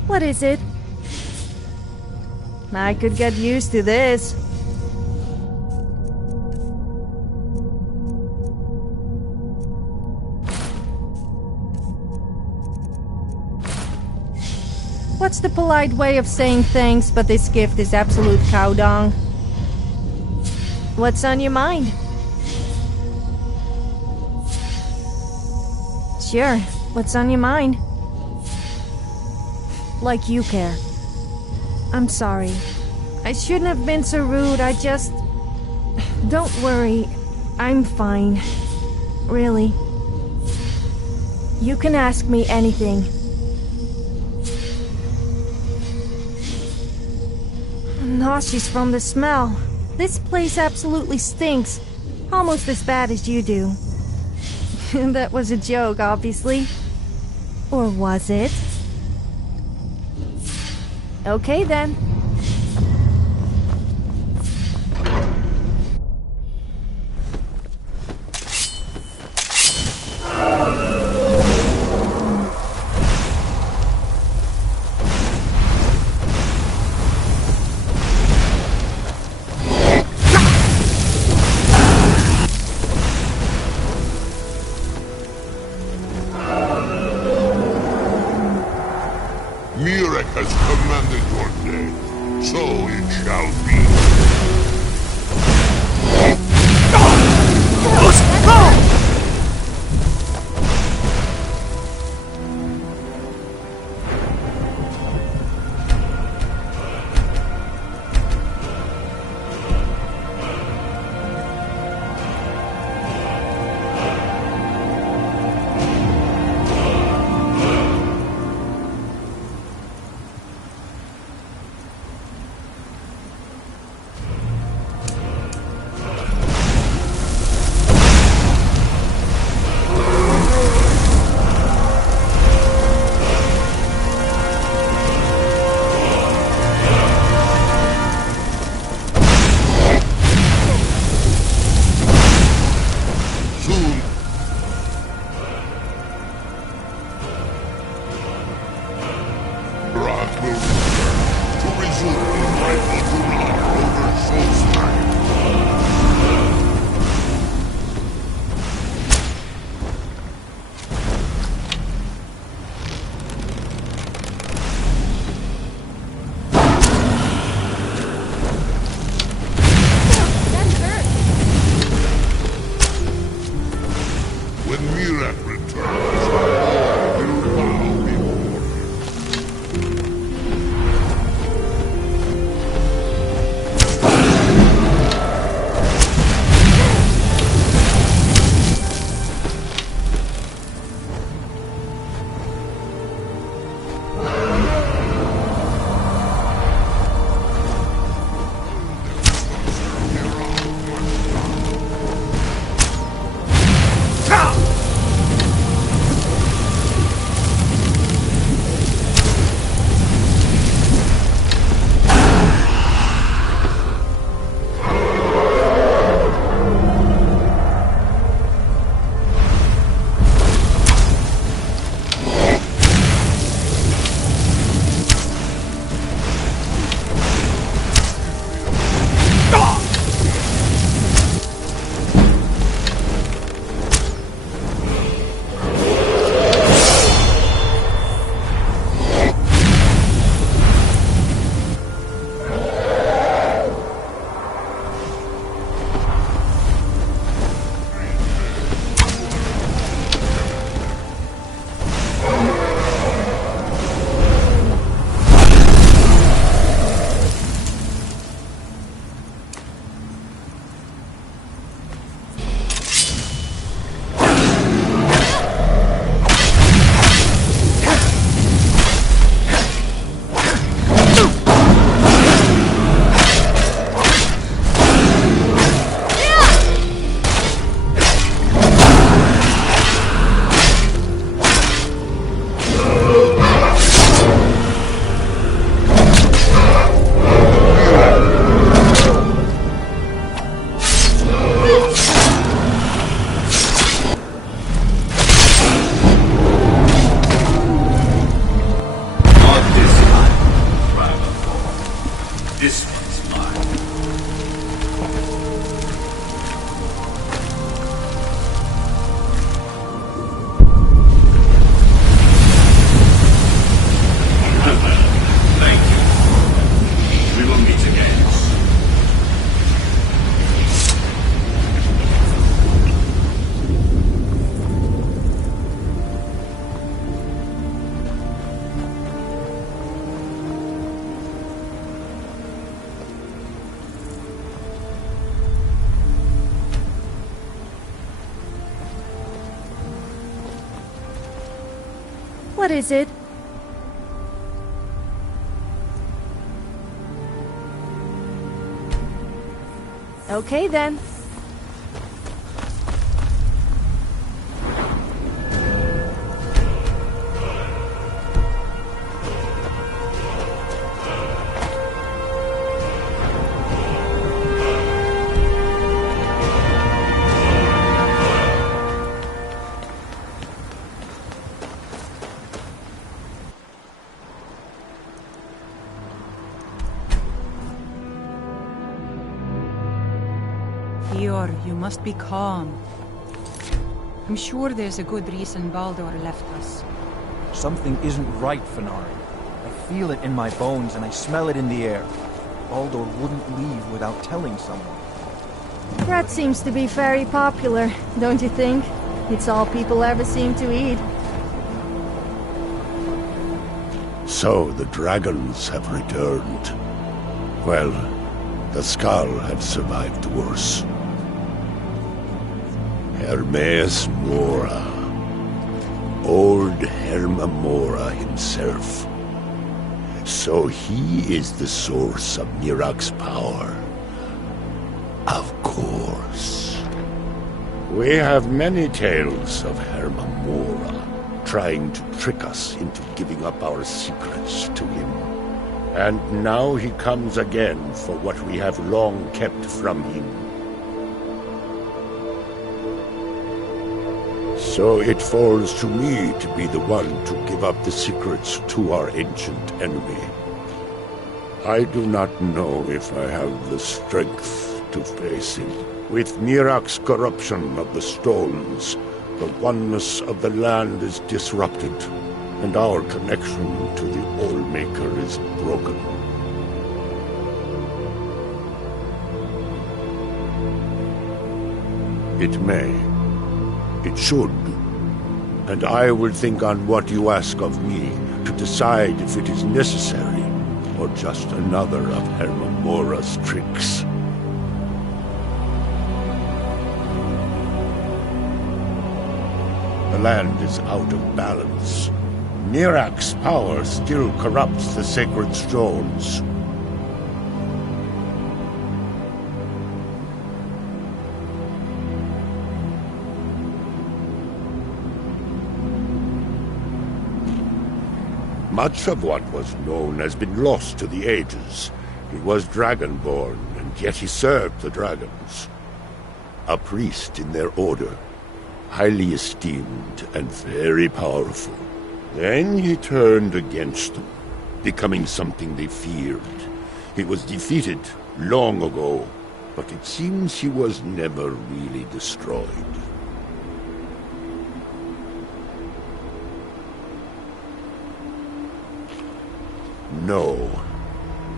What is it? I could get used to this. What's the polite way of saying thanks, but this gift is absolute cow dung? What's on your mind? Sure, what's on your mind? Like you care. I'm sorry. I shouldn't have been so rude, I just... Don't worry. I'm fine. Really. You can ask me anything. I'm nauseous from the smell. This place absolutely stinks. Almost as bad as you do. That was a joke, obviously. Or was it? Okay then. Mirek has commanded your death. What is it? Okay then. Eeyore, you must be calm. I'm sure there's a good reason Baldur left us. Something isn't right, Fenari. I feel it in my bones and I smell it in the air. Baldur wouldn't leave without telling someone. Bread seems to be very popular, don't you think? It's all people ever seem to eat. So the dragons have returned. Well, the Skull had survived worse. Hermes Mora. Old Herma Mora himself. So he is the source of Mirak's power. Of course. We have many tales of Herma Mora trying to trick us into giving up our secrets to him. And now he comes again for what we have long kept from him. So it falls to me to be the one to give up the secrets to our ancient enemy. I do not know if I have the strength to face him. With Mirak's corruption of the stones, the oneness of the land is disrupted, and our connection to the All-Maker is broken. It may. It should. And I will think on what you ask of me to decide if it is necessary or just another of Herma Mora's tricks. The land is out of balance. Mirak's power still corrupts the sacred stones. Much of what was known has been lost to the ages. He was Dragonborn, and yet he served the dragons. A priest in their order, highly esteemed and very powerful. Then he turned against them, becoming something they feared. He was defeated long ago, but it seems he was never really destroyed. No,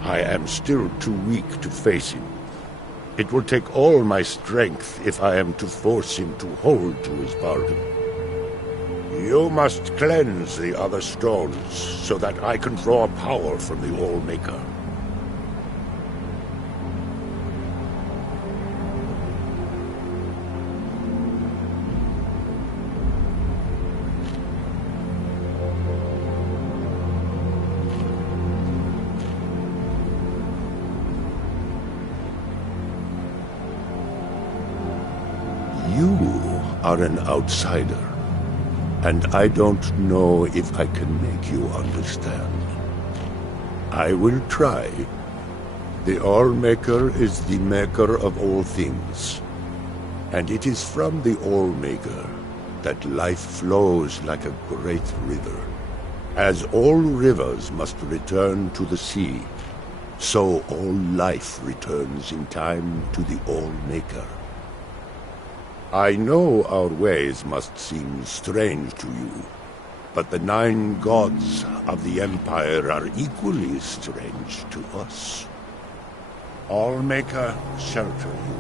I am still too weak to face him. It will take all my strength if I am to force him to hold to his bargain. You must cleanse the other stones so that I can draw power from the All-Maker. You are an outsider, and I don't know if I can make you understand. I will try. The All-Maker is the maker of all things, and it is from the All-Maker that life flows like a great river. As all rivers must return to the sea, so all life returns in time to the All-Maker. I know our ways must seem strange to you, but the 9 gods of the Empire are equally strange to us. All-Maker, shelter you.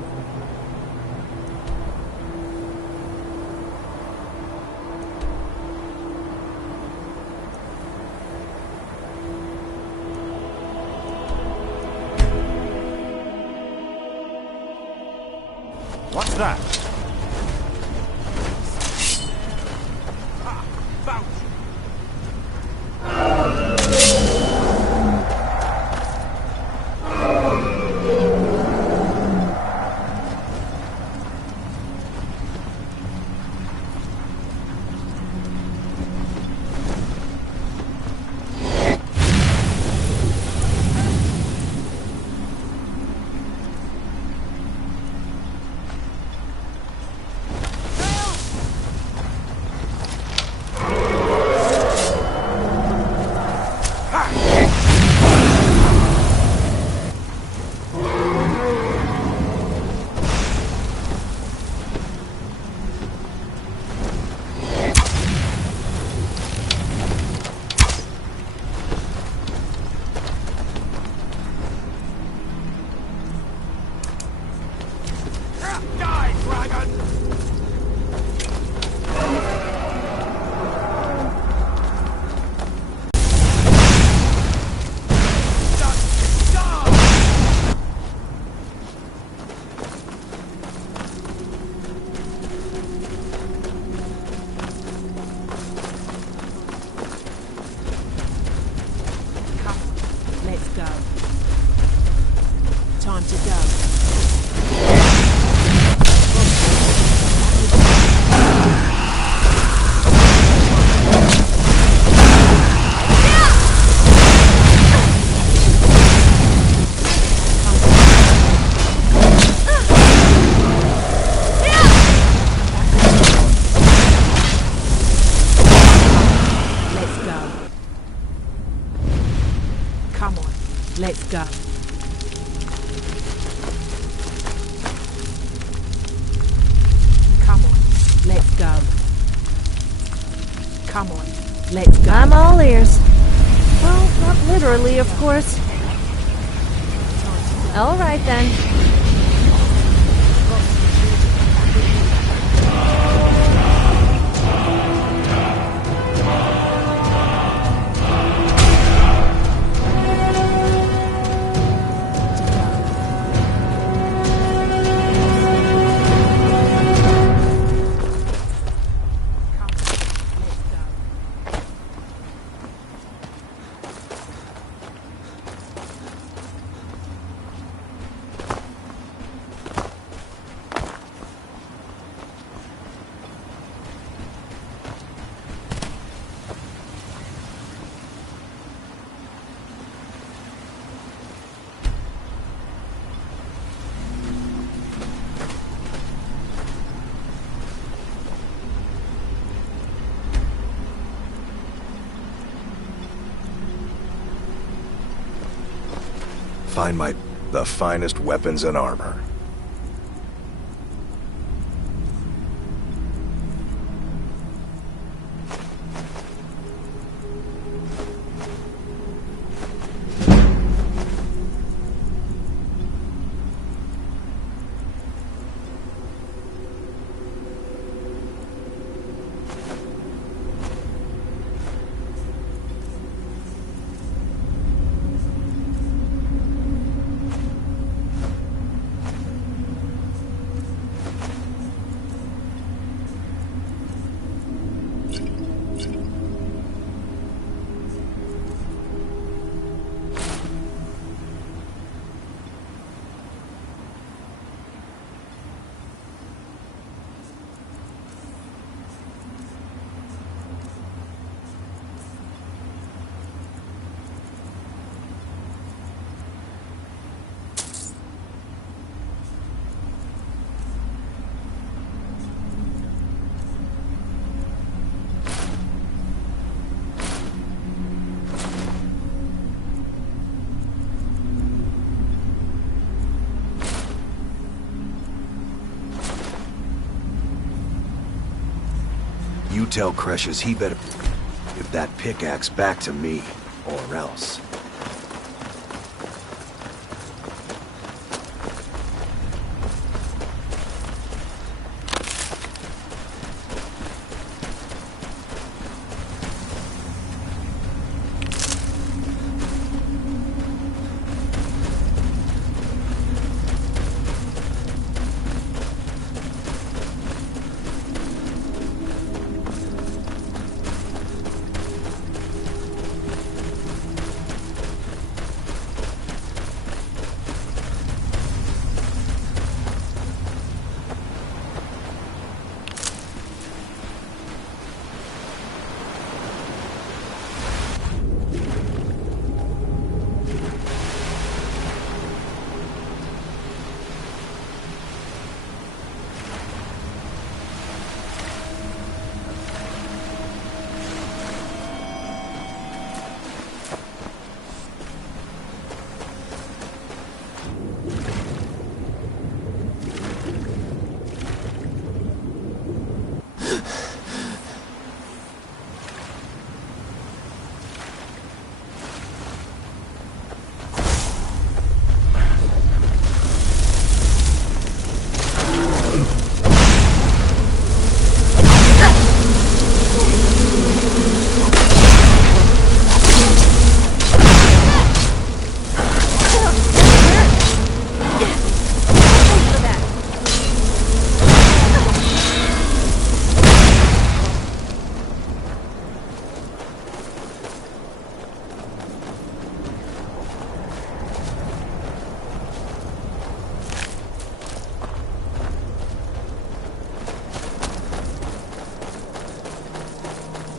What's that? go. Come on, let's go. Come on, let's go. I'm all ears. Well, not literally, of course. All right, then. Find the finest weapons and armor. You tell Cresius he better give that pickaxe back to me, or else.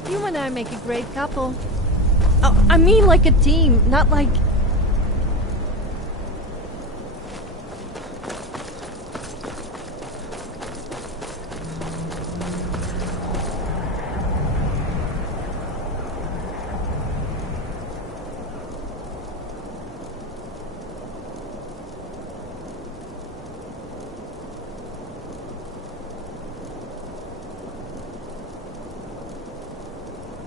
You and I make a great couple. Oh, I mean like a team, not like